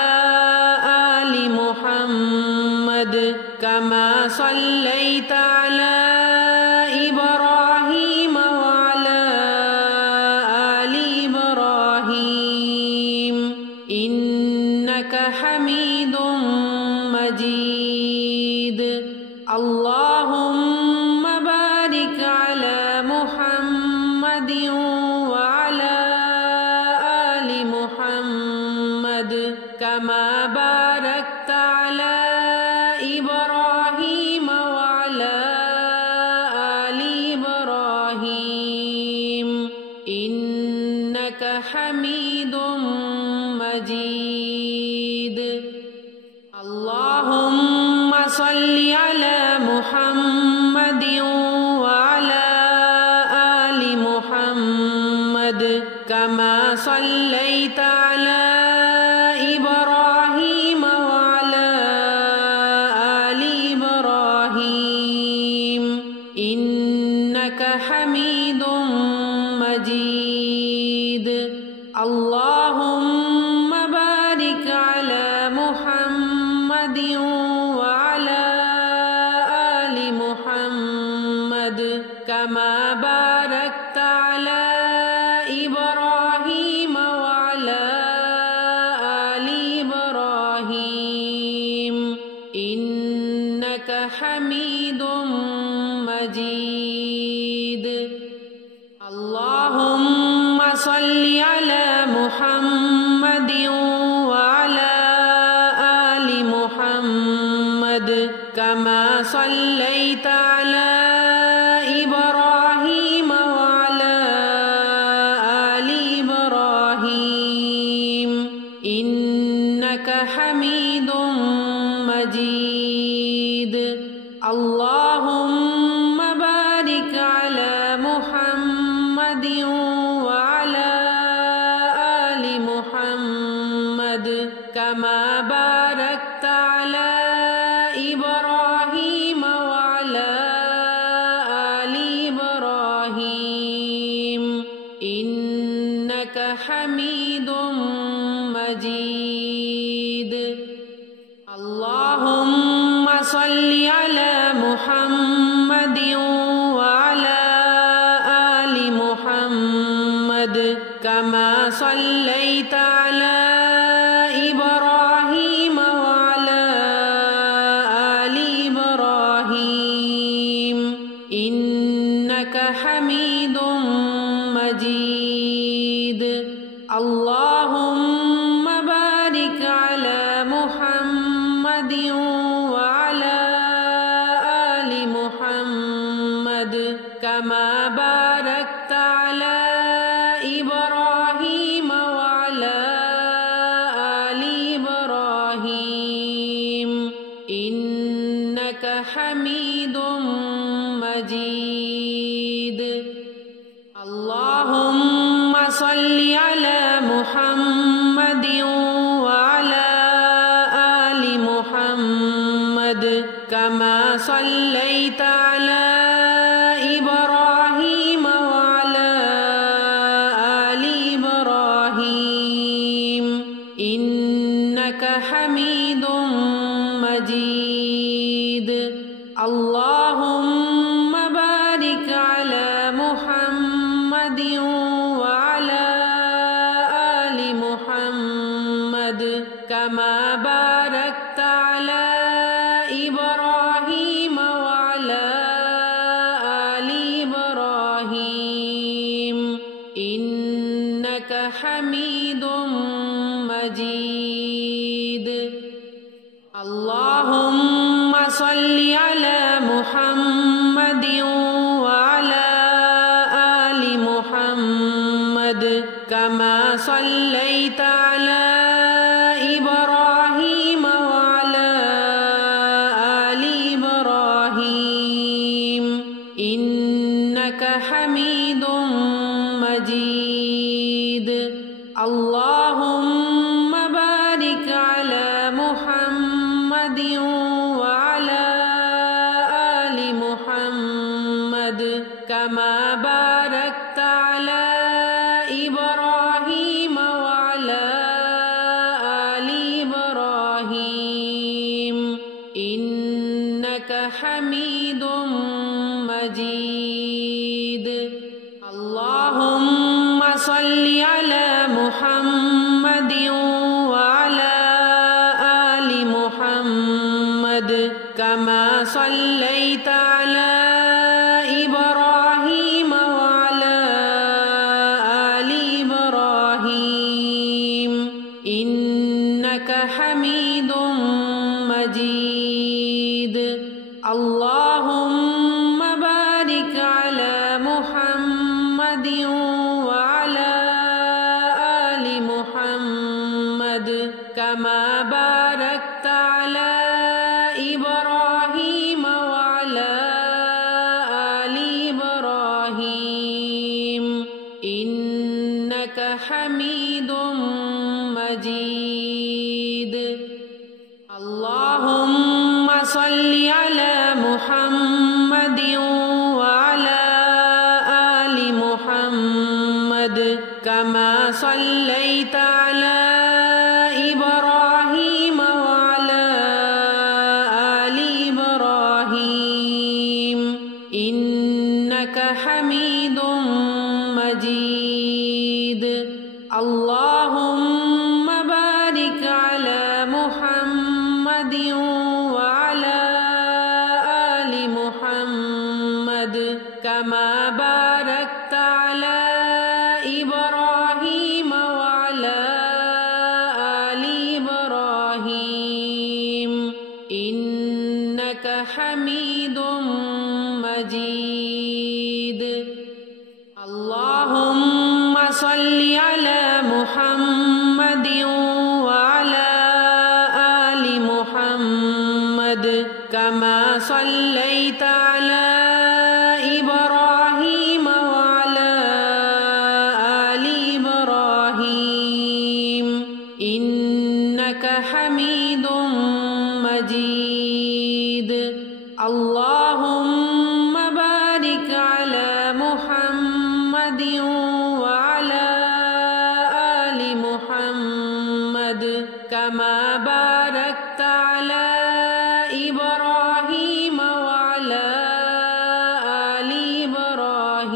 آل محمد كما صليت على إبراهيم وعلى آل إبراهيم إنك حميد مجيد اللهم بارك على محمد وعلى آل محمد كما باركت على إبراهيم وعلى آل إبراهيم إنك حميد مجيد اللهم صل على محمد وعلى آل محمد كما صليت على إبراهيم وعلى آل إبراهيم إنك حميد مجيد اللهم بارك على محمد وعلى آل محمد كما باركت على إبراهيم وعلى آل إبراهيم إنك حميد مجيد اللهم صل على محمد وعلى آل محمد كما صليت على إبراهيم وعلى آل إبراهيم إنك حميد مجيد اللهم بارك على محمد وعلى آل محمد كما باركت على إبراهيم وعلى آل إبراهيم إنك حميد مجيد اللهم صل على محمد وعلى آل محمد كما صليت على إبراهيم وعلى آل إبراهيم إنك حميد مجيد اللهم بارك على محمد وعلى آل محمد كما باركت على إبراهيم وعلى آل إبراهيم إنك حميد مجيد اللهم صل على محمد إنك حميد مجيد اللهم بارك على محمد وعلى آل محمد كما باركت على إبراهيم وعلى آل إبراهيم إنك حميد مجيد اللهم صل على محمد وعلى آل محمد كما صليت على إبراهيم وعلى آل إبراهيم إنك حميد مجيد اللهم بارك على محمد وعلى آل محمد كما باركت على إبراهيم وعلى آل إبراهيم إنك حميد مجيد اللهم صل على محمد وعلى آل محمد كما صليت على إبراهيم وعلى آل إبراهيم إنك حميد مجيد اللهم بارك على محمد وعلى آل محمد كما باركت على إبراهيم وعلى آل إبراهيم إنك حميد مجيد اللهم صل على محمد وعلى آل محمد كما صليت على إبراهيم وعلى آل إبراهيم إنك حميد مجيد اللهم بارك على محمد وعلى آل محمد كما باركت على إبراهيم وعلى آل إبراهيم إنك حميد مجيد اللهم صل على محمد وعلى آل محمد كما صليت على إبراهيم وعلى آل إبراهيم إنك حميد مجيد اللهم بارك على محمد وعلى آل محمد كما باركت على إبراهيم وعلى آل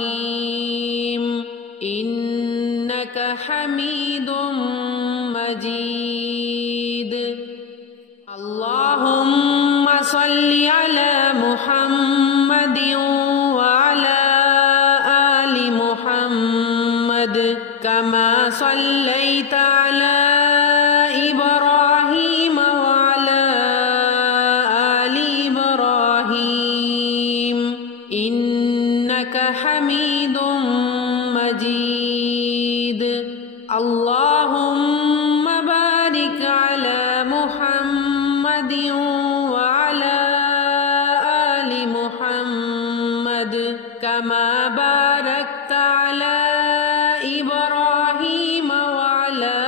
إبراهيم إنك حميد مجيد اللهم صل على محمد وعلى آل محمد كما صليت على إبراهيم وعلى آل إبراهيم إنك حميد مجيد اللهم بارك على محمد وعلى آل محمد كما باركت على إبراهيم وعلى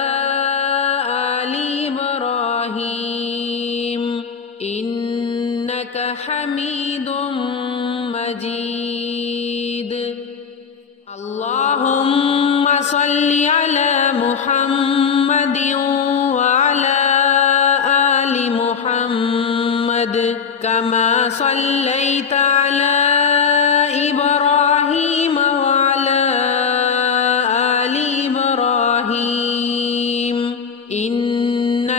آل إبراهيم إنك حميد مجيد اللهم صل على محمد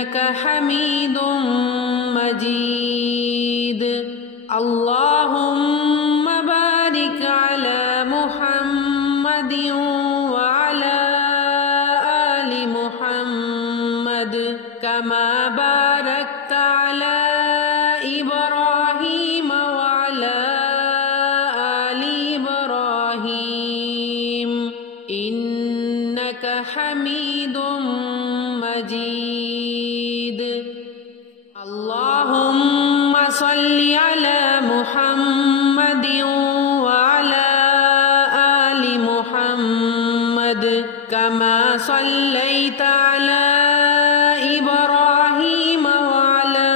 إنك حميد مجيد اللهم بارك على محمد وعلى آل محمد كما باركت على إبراهيم وعلى آل إبراهيم إنك حميد مجيد اللهم صل على محمد وعلى آل محمد كما صليت على إبراهيم وعلى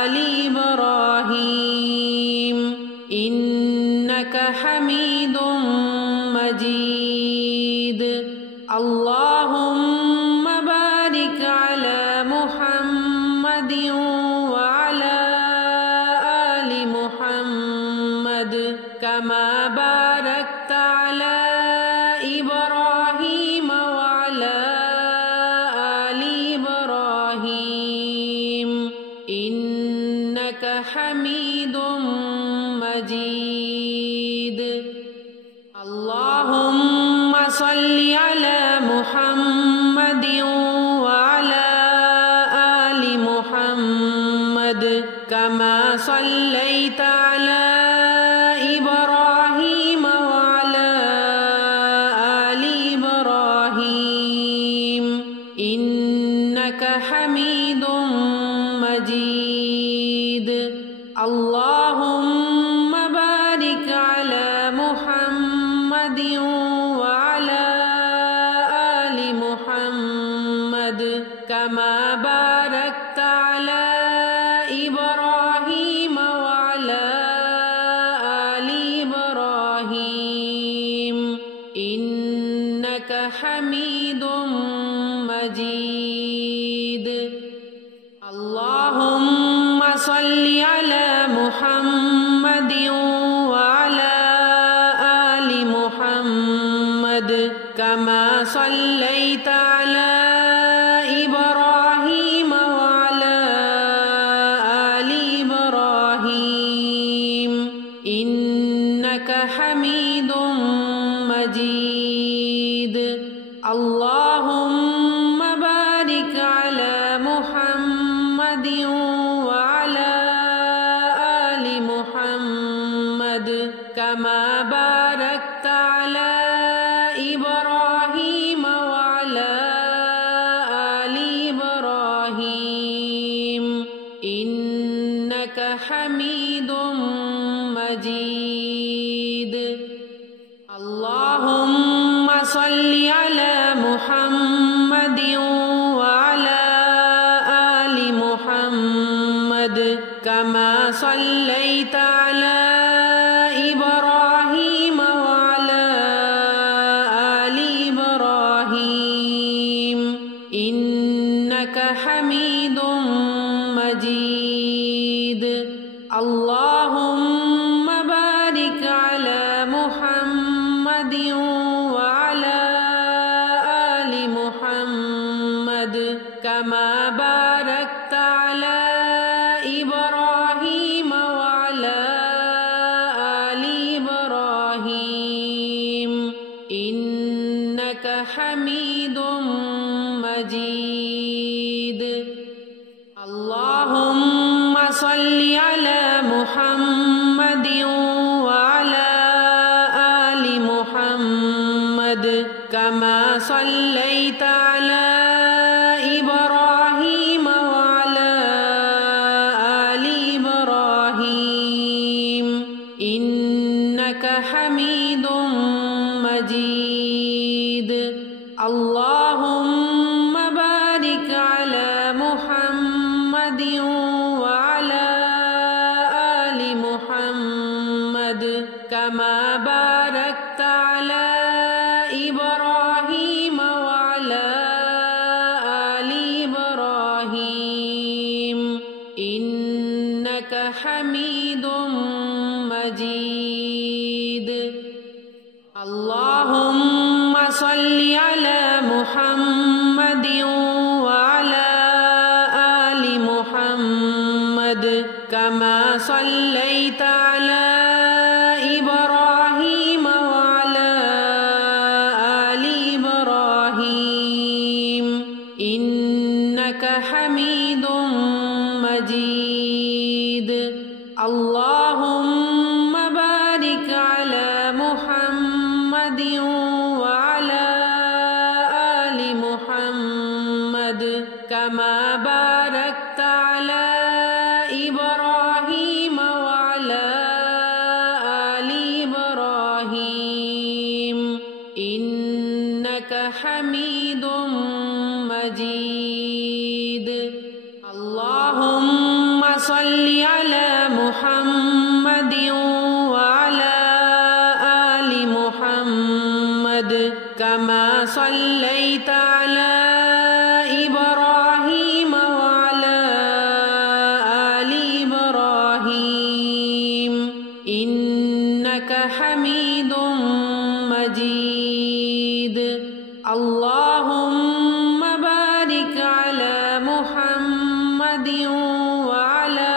آل إبراهيم إنك حميد مجيد اللهم بارك على محمد وعلى آل محمد كما باركت على إبراهيم وعلى آل إبراهيم إنك حميد مجيد اللهم صل على محمد وعلى آل محمد كما صليت على إبراهيم وعلى آل إبراهيم إنك حميد مجيد اللهم بارك على محمد وعلى آل محمد كما باركت على إبراهيم وعلى آل إبراهيم إنك حميد مجيد اللهم صل على محمد وعلى آل محمد كما صليت على إبراهيم وعلى آل إبراهيم إنك حميد مجيد اللهم بارك على محمد وعلى آل محمد كما باركت على إبراهيم وعلى آل إبراهيم إنك حميد مجيد اللهم صل على محمد وعلى آل محمد كما صليت على إبراهيم وعلى آل إبراهيم إنك حميد مجيد اللهم بارك على محمد وعلى آل محمد كما باركت على إبراهيم وعلى آل إبراهيم إنك حميد مجيد اللهم صل على محمد وعلى آل محمد كما صليت على إبراهيم وعلى آل إبراهيم إنك حميد مجيد اللهم بارك على محمد وعلى آل محمد كما باركت على إبراهيم وعلى آل إبراهيم إنك حميد مجيد اللهم صل على محمد وعلى इन्नका हमीदुम मजीद। अल्लाहुम्मा बारिक अला मुहम्मदिन व अला आलि मुहम्मद कमा बारकता अला इब्राहीम व अला आलि इब्राहीम इन्नका हमीदुम मजीद। अल्लाहुम्मा सल्लि अला मुहम्मदिन व अला आलि मुहम्मद कमा सल्लैता अला इब्राहीम व अला आलि इब्राहीम इन्नका हमीदुम मजीद। अल्लाहुम्मा बारिक अला मुहम्मदिन व अला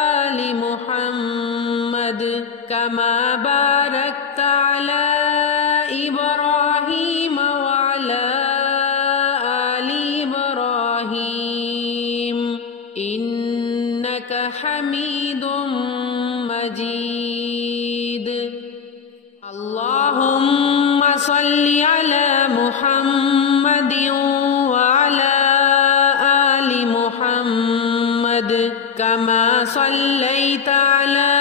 आलि मुहम्मद कमा बारकता अला इब्राहीम व अला आलि इब्राहीम इन्नका हमीदुम मजीद। अल्लाहुम्मा सल्लि अला मुहम्मदिन व अला आलि मुहम्मद कमा सल्लैता अला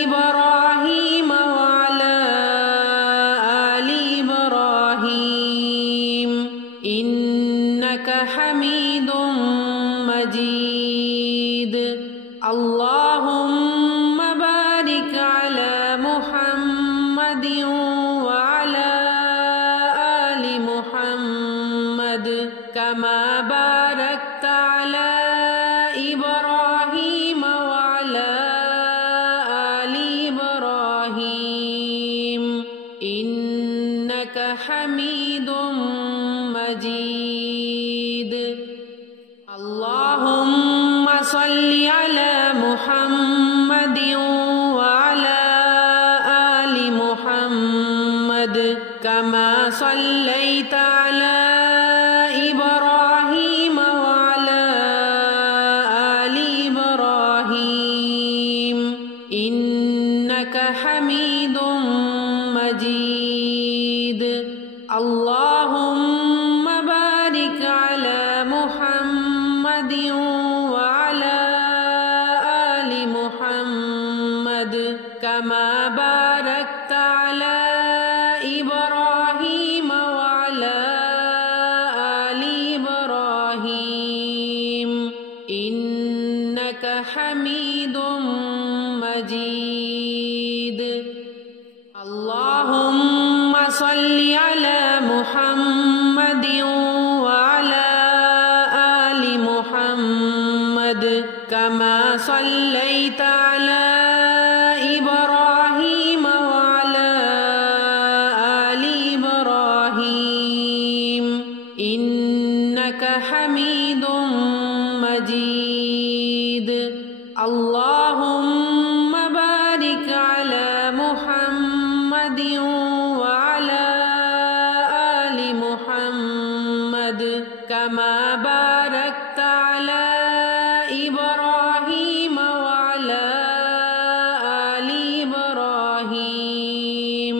इब्राहीम व अला आलि इब्राहीम इन्नका हमीदुम मजीद। अल्लाहुम्मा बारिक अला मुहम्मदिन व अला आलि मुहम्मद कमा बारकता अला इब्राहीम व अला आलि इब्राहीम इन्नका हमीदुम मजीद। अल्लाहुम्मा सल्लि अला मुहम्मदिन व अला आलि मुहम्मद कमा सल्लैता अला इब्राहीम व अला आलि इब्राहीम इन्नका हमीदुम मजीद। अल्लाहुम्मा बारिक अला मुहम्मदिन व अला आलि मुहम्मद कमा बारकता अला इब्राहीम व अला आलि इब्राहीम इन्नका हमीदुम मजीद। अल्लाहुम्मा सल्लि अला मुहम्मदिन व अला आलि मुहम्मद कमा सल्लैता अला इब्राहीम व अला आलि इब्राहीम इन्नका हमीदुम मजीद। अल्लाहुम्मा बारिक अला मुहम्मदिन व अला आलि मुहम्मद कमा बारकता अला इब्राहीम व अला आलि इब्राहीम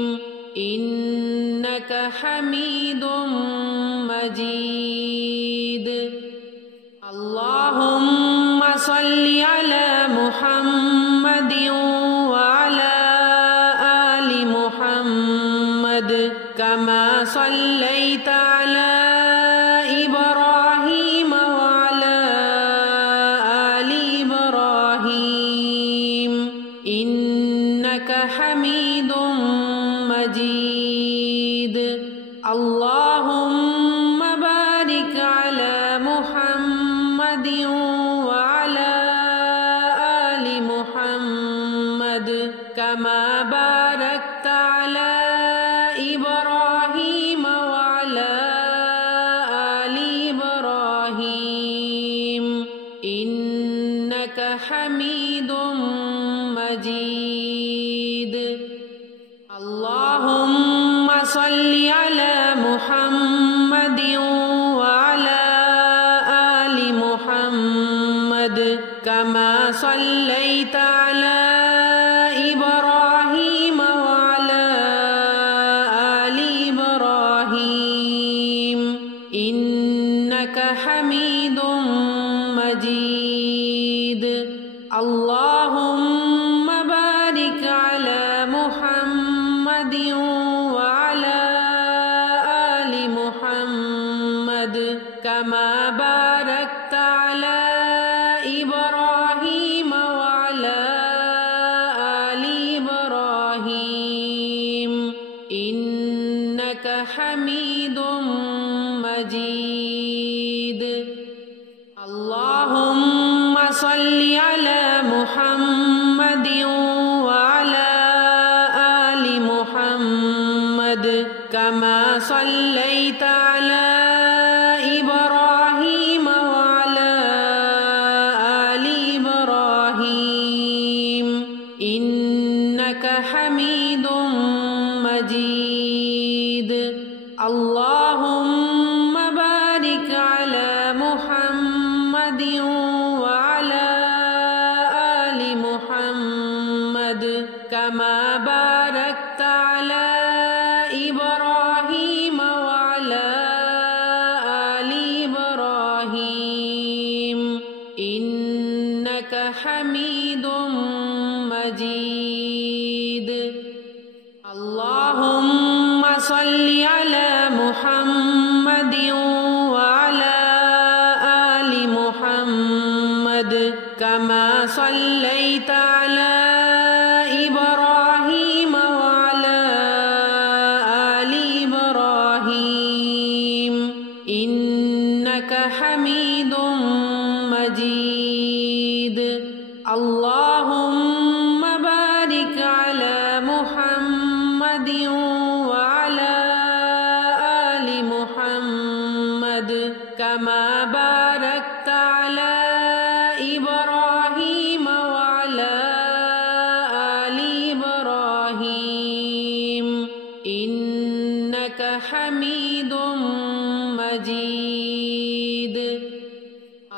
इन्नका हमीदुम मजीद। अल्लाहुम्मा सल्लि अला मुहम्मदिन व अला आलि मुहम्मद कमा सल्लैता अला इब्राहीम व अला आलि इब्राहीम इन्नका हमीदुम मजीद। अल्लाहुम्मा बारिक अला मुहम्मदिन व अला आलि मुहम्मद कमा बारकता अला इब्राहीम व अला आलि इब्राहीम इन्नका हमीदुम मजीद। अल्लाहुम्मा सल्लि अला मुहम्मद सल्लैत अला इब्राहीम वअला आलि इब्राहीम इन्नक हमीदुम मजीद। अल्लाहुम्म बारिक अला मुहम्मदिन वअला आलि मुहम्मद कमा बारकता अला इब्राहीम वअला आलि इब्राहीम इन्नक हमीदुम मजीद। अल्लाहुम्मा सल्लि अला मुहम्मदिन वअला आलि मुहम्मद कमा सल्लैत अला इब्राहीम वअला आलि इब्राहीम इन्नक हमीदुम मजीद। अल्लाहुम्मा बारिक अला मुहम्मदिन वअला आलि मुहम्मद कमा बारकता अला इब्राहीम वअला आलि इब्राहीम इन्नक हमीदुम मजीद। अल्लाहुम्मा सल्लि अला मुहम्मदिन वअला आलि मुहम्मद कमा सल्लैत अला इब्राहीम वअला आलि इब्राहीम इन्नक हमीदुम मजीद। अल्लाहुम्मा बारिक अला मुहम्मदिन वअला आलि मुहम्मद कमा बारकता अला इब्राहीम वअला आलि इब्राहीम इन्नक हमीदुम मजीद।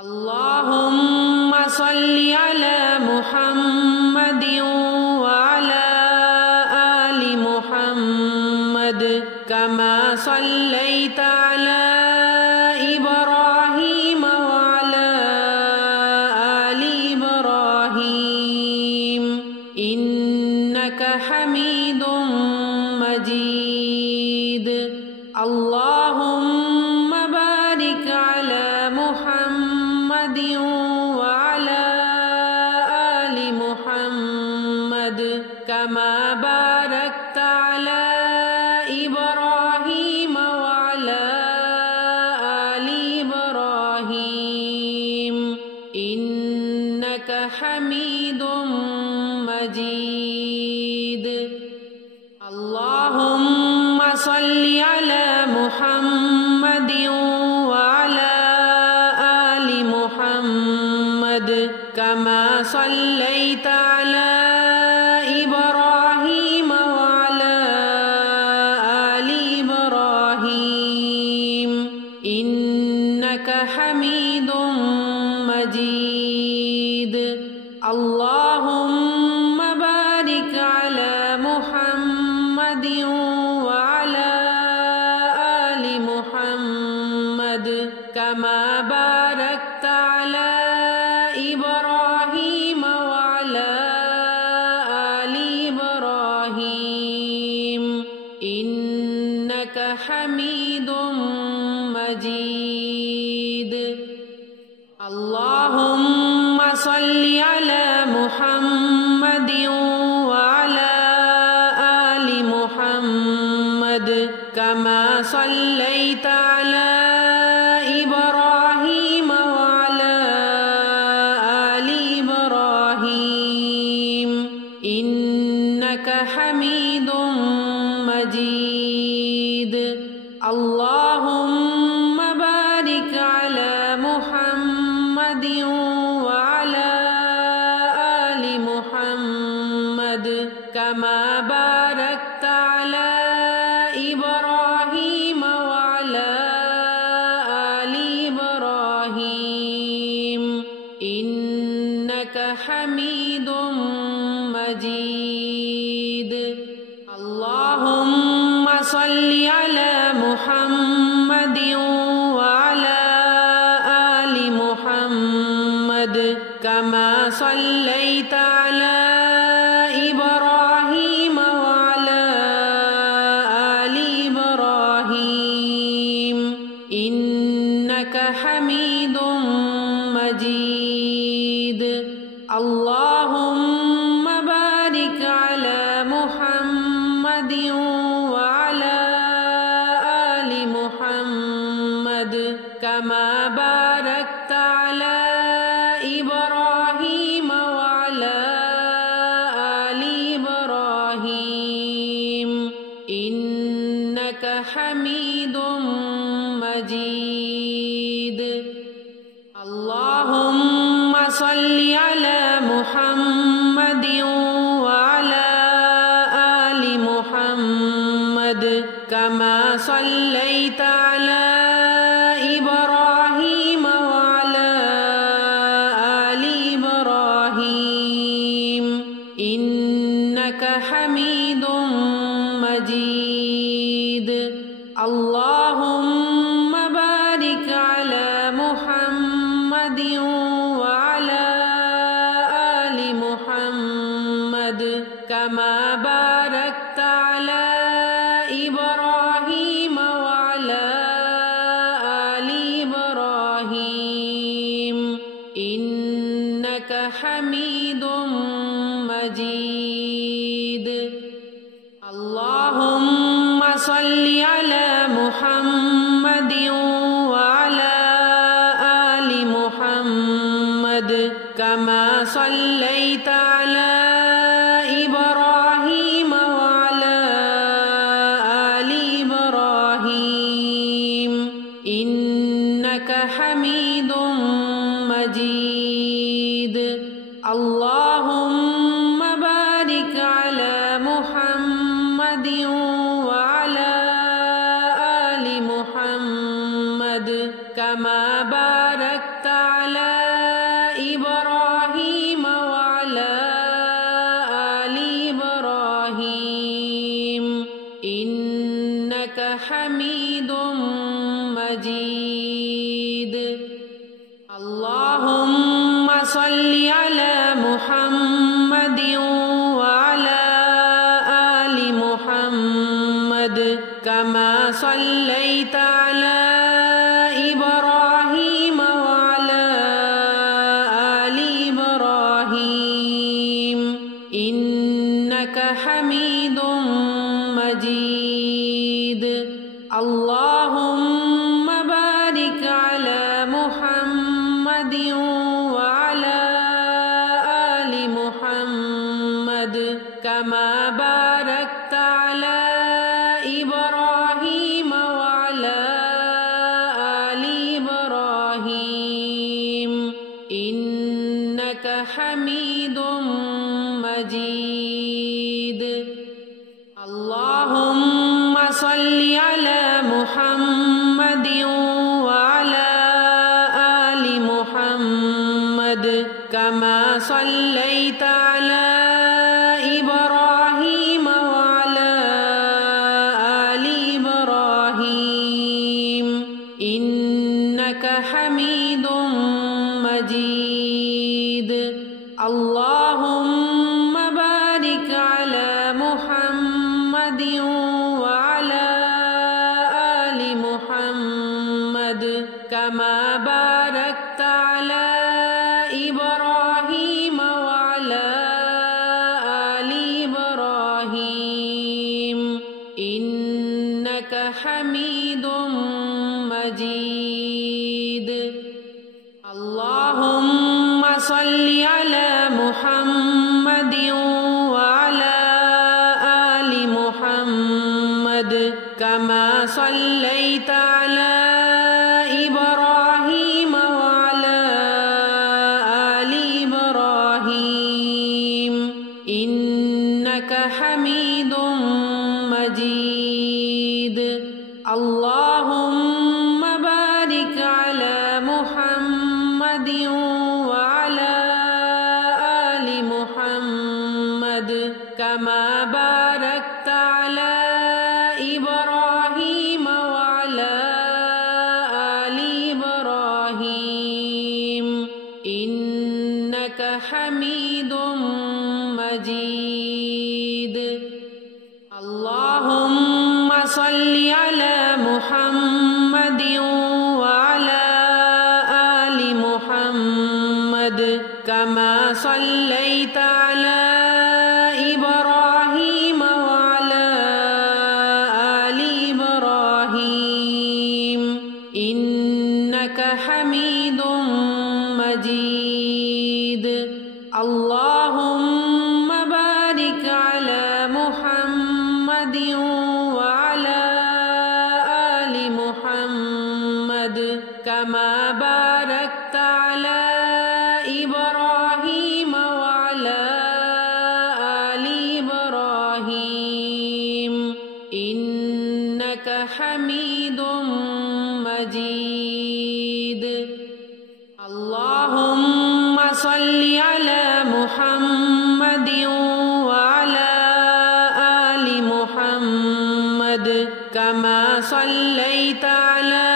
अल्लाहुम्मा सल्लि अला मुहम्मदिन वअला आलि मुहम्मद कमा सल्लैत अला इब्राहीम वअला आलि इब्राहीम इन्नक हमीदुम मजीद। अल्लाहुम्मा बारिक अला मुहम्मदिन वअला आलि मुहम्मद कमा बारकता अला इब्राहीम वअला आलि इब्राहीम इन्नक हमीदुम मजीद। अल्लाहुम्मा सल्लि अला मुहम्मदिन वअला आलि मुहम्मद कमा सल्लैत अला इब्राहीम वअला आलि इब्राहीम इन्नक हमीदुम मजीद। अल्लाहुम्मा बारिक अला मुहम्मदिन वअला आलि मुहम्मद कमा बारकता अला इब्राहीम वअला आलि इब्राहीम इन्नक हमीदुम मजीद। अल्लाहुम्मा सल्लि अला मुहम्मदिन वअला आलि मुहम्मद कमा सल्लैत अला इब्राहीम वअला आलि इब्राहीम इन्नक हमीदुम मजीद। अल्लाहुम्मा बारिक अला मुहम्मदिन वअला आलि मुहम्मद कमा बारकता अला इब्राहीम वअला आलि इब्राहीम इन्नक हमीदुम मजीद। अल्लाहुम्मा सल्लि अला मुहम्मदिन व अला आलि मुहम्मद कमा सल्लैता अला इब्राहीम व अला आलि इब्राहीम इन्नका हमीदुम मजीद। अल्लाहुम्मा बारिक अला मुहम्मदिन व अला आलि मुहम्मद कमा बारकता अला इब्राहीम व अला आलि इब्राहीम इन्नका हमीदुम मजीद। अल्लाहुम्मा सल्लि अला मुहम्मदिन व अला आलि मुहम्मद कमा सल्लैता अला इब्राहीम व अला आलि इब्राहीम इन्नका हमीदुम मजीद। अल्लाहुम्मा बारिक अला मुहम्मदिन व अला आलि मुहम्मद कमा बारकता अला इब्राहीम व अला आलि इब्राहीम इन्नका हमीदुम मजीद। अल्लाहुम्मा सल्लि अला मुहम्मदिन व अला आलि मुहम्मद कमा सल्लैता अला इब्राहीम व अला आलि इब्राहीम इन्नका हमीदुम मजीद। अल्लाहुम्मा बारिक अला मुहम्मदिन व अला आलि मुहम्मद कमा बारकता अला इब्राहीम व अला आलि इब्राहीम इन्नका हमीदुम मजीद। अल्लाहुम्मा सल्लि अला मुहम्मदिन व अला आलि मुहम्मद कमा सल्लैता अला इब्राहीम व अला आलि इब्राहीम इन्नका हमीदुम मजीद। अल्लाहुम्मा बारिक अला मुहम्मदिन व अला आलि मुहम्मद कमा बारकता अला इब्राहीम व अला आलि इब्राहीम इन्नका हमीदुम मजीद। अल्लाहुम्मा सल्लि अला मुहम्मदिन व अला आलि मुहम्मद कमा सल्लैता अला इब्राहीम व अला आलि इब्राहीम इन्नका हमीदुम मजीद। अल्लाहुम्मा बारिक अला मुहम्मदिन व अला आलि मुहम्मद कमा बारकता अला इब्राहीम व अला आलि इब्राहीम इन्नका हमीदुम मजीद। अल्लाहुम्मा सल्लि अला मुहम्मदिन व अला आलि मुहम्मद कमा सल्लैता अला इब्राहीम व अला आलि इब्राहीम इन्नका हमीदुम मजीद। अल्लाहुम्मा बारिक अला मुहम्मदिन व अला हमीदुम मजीद। अल्लाहुम्मा सल्लि अला मुहम्मदिन व अला आलि मुहम्मद कमा सल्लैता अला इब्राहीम व अला आलि इब्राहीम इन्नका हमीदुम मजीद। अल्लाहुम्मा बारिक अला मुहम्मदिन व अला आलि मुहम्मद कमा बारकता अला इब्राहीम व अला आलि इब्राहीम इन्नका हमीदुम मजीद। अल्लाहुम्मा सल्लि अला मुहम्मदिन व अला आलि मुहम्मद कमा सल्लैता अला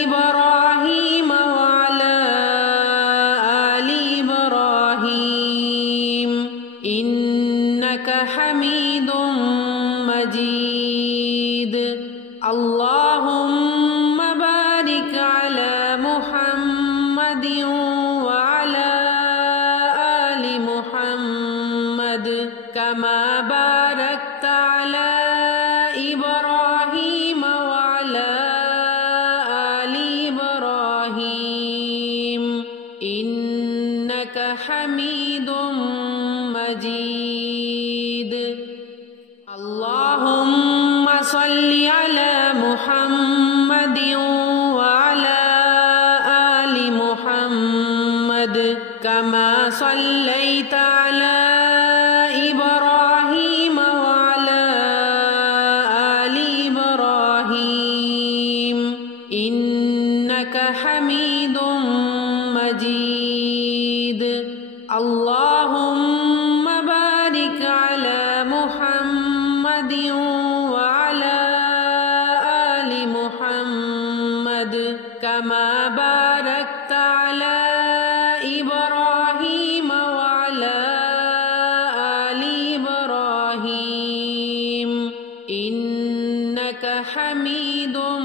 इब्राहीम व अला आलि इब्राहीम इन्नका हमीदुम मजीद। अल्लाहुम्मा बारिक अला मुहम्मदिन व अला आलि मुहम्मद कमा बारकता अला इब्राहीम व अला आलि इब्राहीम इन्नका हमीदुम मजीद। अल्लाहुम्मा सल्लि अला मुहम्मदिन व अला आलि मुहम्मद कमा सल्लैता अला इब्राहीम व अला आलि इब्राहीम इन्नका हमीदुम मजीद। अल्लाहुम्मा बारिक अला मुहम्मदिन व अला आलि मुहम्मद कमा बारकता अला इब्राहीम व अला आलि इब्राहीम इन्नका हमीदुम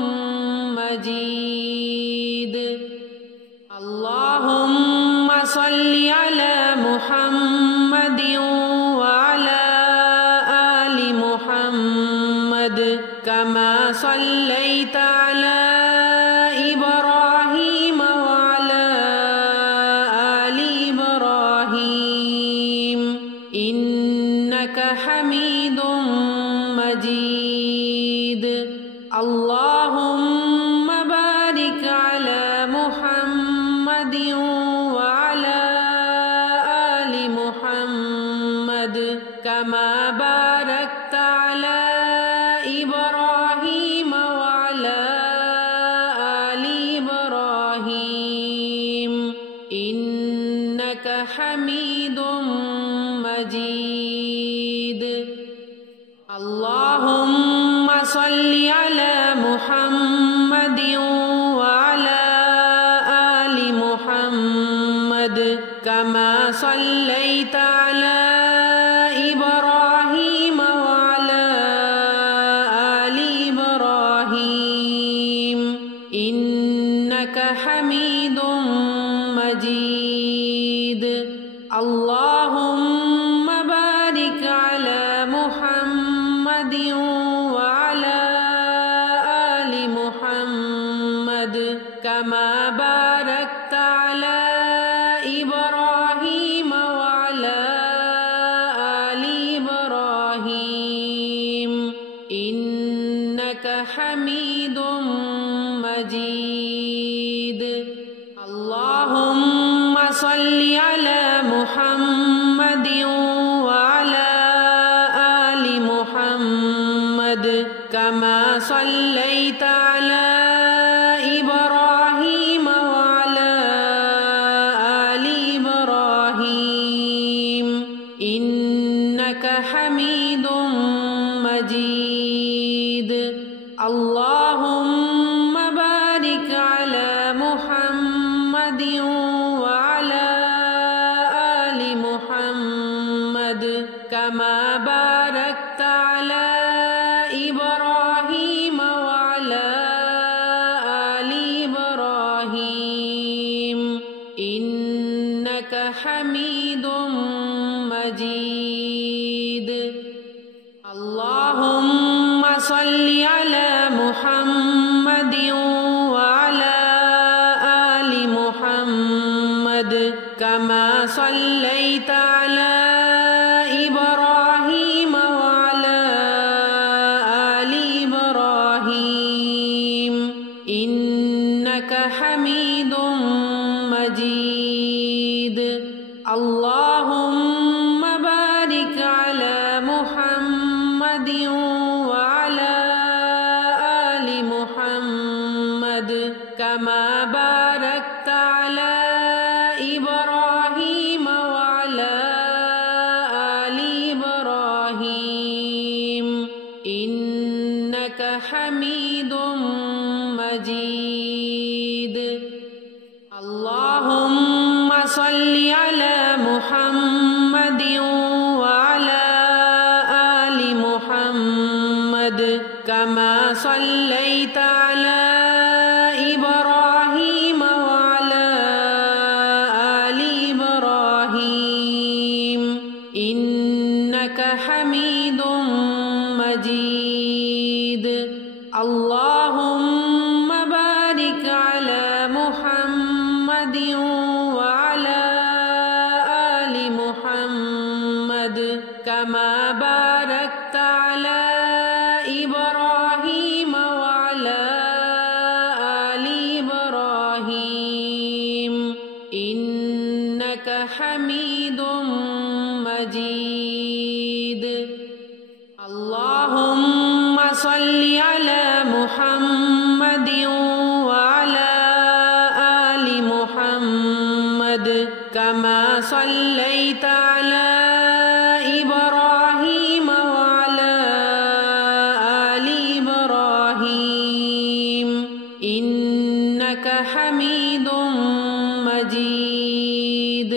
मजीद। अल्लाहुम्मा सल्लि अला मुहम्मदिन व अला आलि मुहम्मद कमा सल्लैता अला इब्राहीम व अला आलि इब्राहीम इन्नका हमीदुम मजीद। अल्लाहुम्मा बारिक अला मुहम्मदिन व अला आलि मुहम्मद कमा बारकता अला इब्राहीम व अला आलि इब्राहीम इन्नका हमीदुम मजीद। अल्लाहुम्मा सल्लि अला मुहम्मदिन व अला आलि मुहम्मद कमा सल्लैता अला इब्राहीम व अला आलि इब्राहीम इन्नका हमीदुम मजीद। अल्लाहुम्मा बारिक अला मुहम्मदिन व अला आलि मुहम्मद कमा बारकता अला इब्राहीम व अला आलि इब्राहीम इन्नका हमीदुम मजीद। अल्लाहुम्मा सल्लि अला मुहम्मदिन व अला आलि मुहम्मद कमा सल्लैता अला इब्राहीम व अला आलि इब्राहीम इन्नका हमीदुम मजीद। अल्लाहुम्मा बारिक अला मुहम्मदिन व अला हमीदुम मजीद। अल्लाहुम्मा सल्लि अला मुहम्मदिन व अला आलि मुहम्मद कमा सल्लैता अला इब्राहीम व अला आलि इब्राहीम इन्नका हमीदुम मजीद। अल्लाहुम्मा बारिक अला मुहम्मदिन व अला आलि मुहम्मद कमा बारकता अला इब्राहीम व अला आलि इब्राहीम इन्नका हमीदुम मजीद। अल्लाहुम्मा सल्लि अला मुहम्मदिन व अला आलि मुहम्मद कमा सल्लैता अला इब्राहीम व अला आलि इब्राहीम इन्नका हमीदुम मजीद। अल्लाहुम्मा बारिक अला मुहम्मदिन व अला आलि मुहम्मद कमा बारकता अला इब्राहीम व अला आलि इब्राहीम इन्नका हमीदुम मजीद। अल्लाहुम्मा सल्लि अला मुहम्मदिन व अला आलि मुहम्मद कमा सल्लैता अला इब्राहीम व अला आलि इब्राहीम इन्नका हमीदुम मजीद।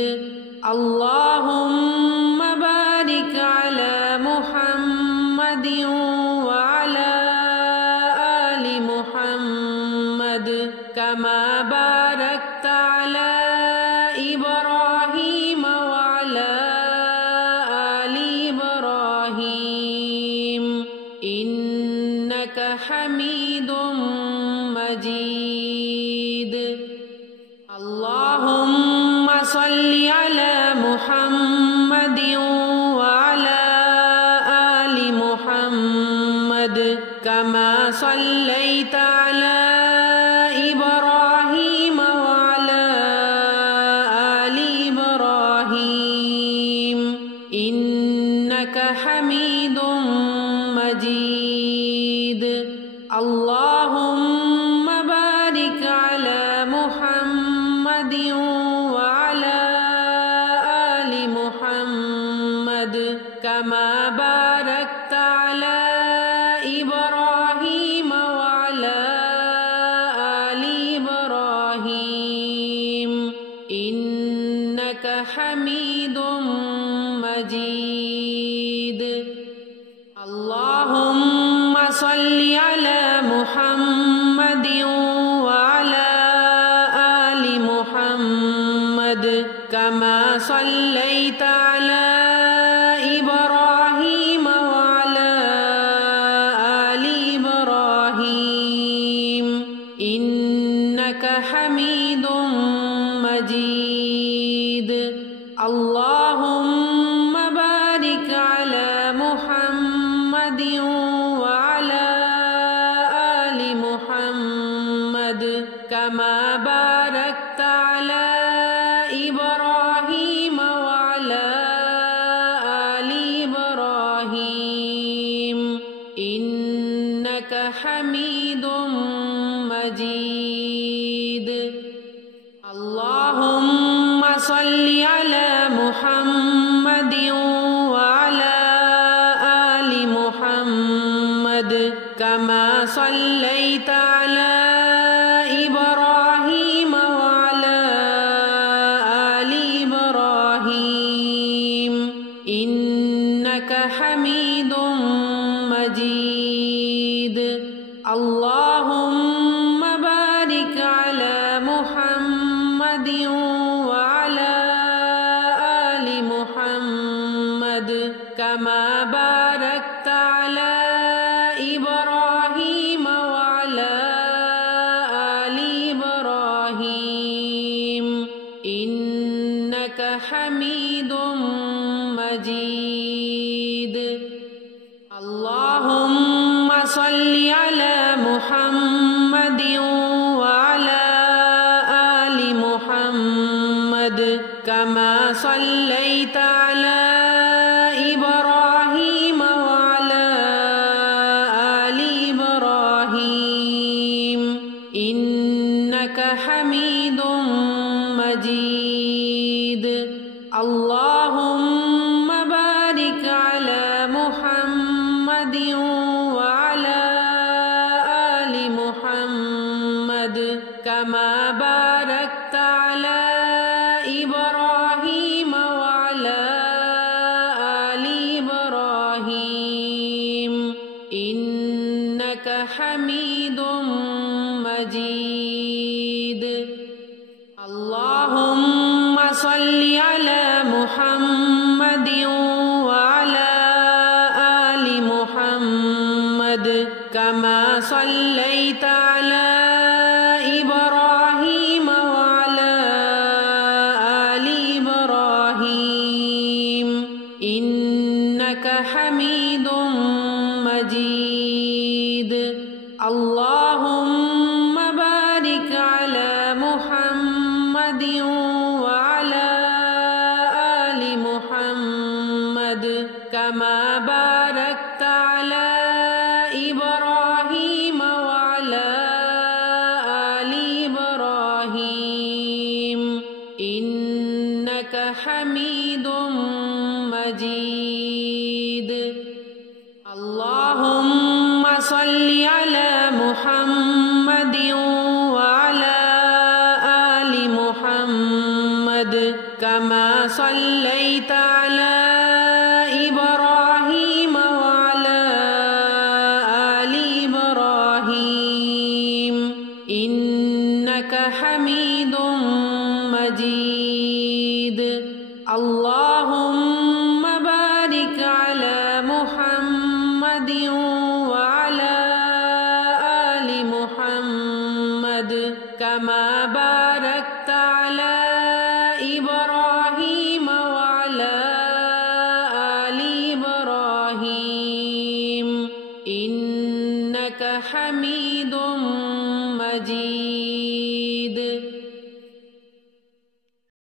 अल्लाहुम्मा बारिक अला मुहम्मदिन व अला आलि मुहम्मद कमा बारकता अला इब्राहीम व अला आलि इब्राहीम इन्नका हमीदुम मजीद। अल्लाहुम्मा सल्लि अला मुहम्मदिन व अला आलि मुहम्मद कमा सल्लैता अला इब्राहीम व अला आलि इब्राहीम इन्नका हमीदुम मजीद। अल्लाहुम्मा बारिक अला मुहम्मदिन व अला आलि मुहम्मद कमा बारकता अला इब्राहीम व अला आलि इब्राहीम इन्नका हमीदुम मजीद। अल्लाहुम्मा सल्लि अला मुहम्मदिन व अला आलि मुहम्मद कमा सल्लैता अला इब्राहीम व अला आलि इब्राहीम इन्नका हमीदुम मजीद। अल्लाहुम्मा बारिक अला मुहम्मदिन व अला आलि मुहम्मद कमा बारकता अला इब्राहीम व अला आलि इब्राहीम इन्नका हमीदुम मजीद। अल्लाहुम्मा सल्लि अला मुहम्मदिन व अला आलि मुहम्मद कमा सल्लैता अला इब्राहीम व अला आलि इब्राहीम इन्नका हमीदुम मजीद। अल्लाहुम्मा बारिक अला मुहम्मदिन व अला إنك حميد مجيد اللهم صل على محمد وعلى آل محمد كما صليت على إبراهيم وعلى آل إبراهيم إنك حميد مجيد اللهم بارك على محمد وعلى آل محمد كما باركت على إبراهيم وعلى آل إبراهيم إنك حميد مجيد اللهم صل على محمد وعلى آل محمد كما صليت على إبراهيم وعلى آل إبراهيم إنك حميد مجيد اللهم بارك على محمد وعلى آل محمد كما باركت على إبراهيم وعلى آل إبراهيم إنك حميد مجيد اللهم صل على محمد وعلى آل محمد كما صليت على إبراهيم وعلى آل إبراهيم إنك حميد مجيد اللهم بارك على محمد وعلى آل محمد كما باركت على إبراهيم وعلى آل إبراهيم إنك حميد مجيد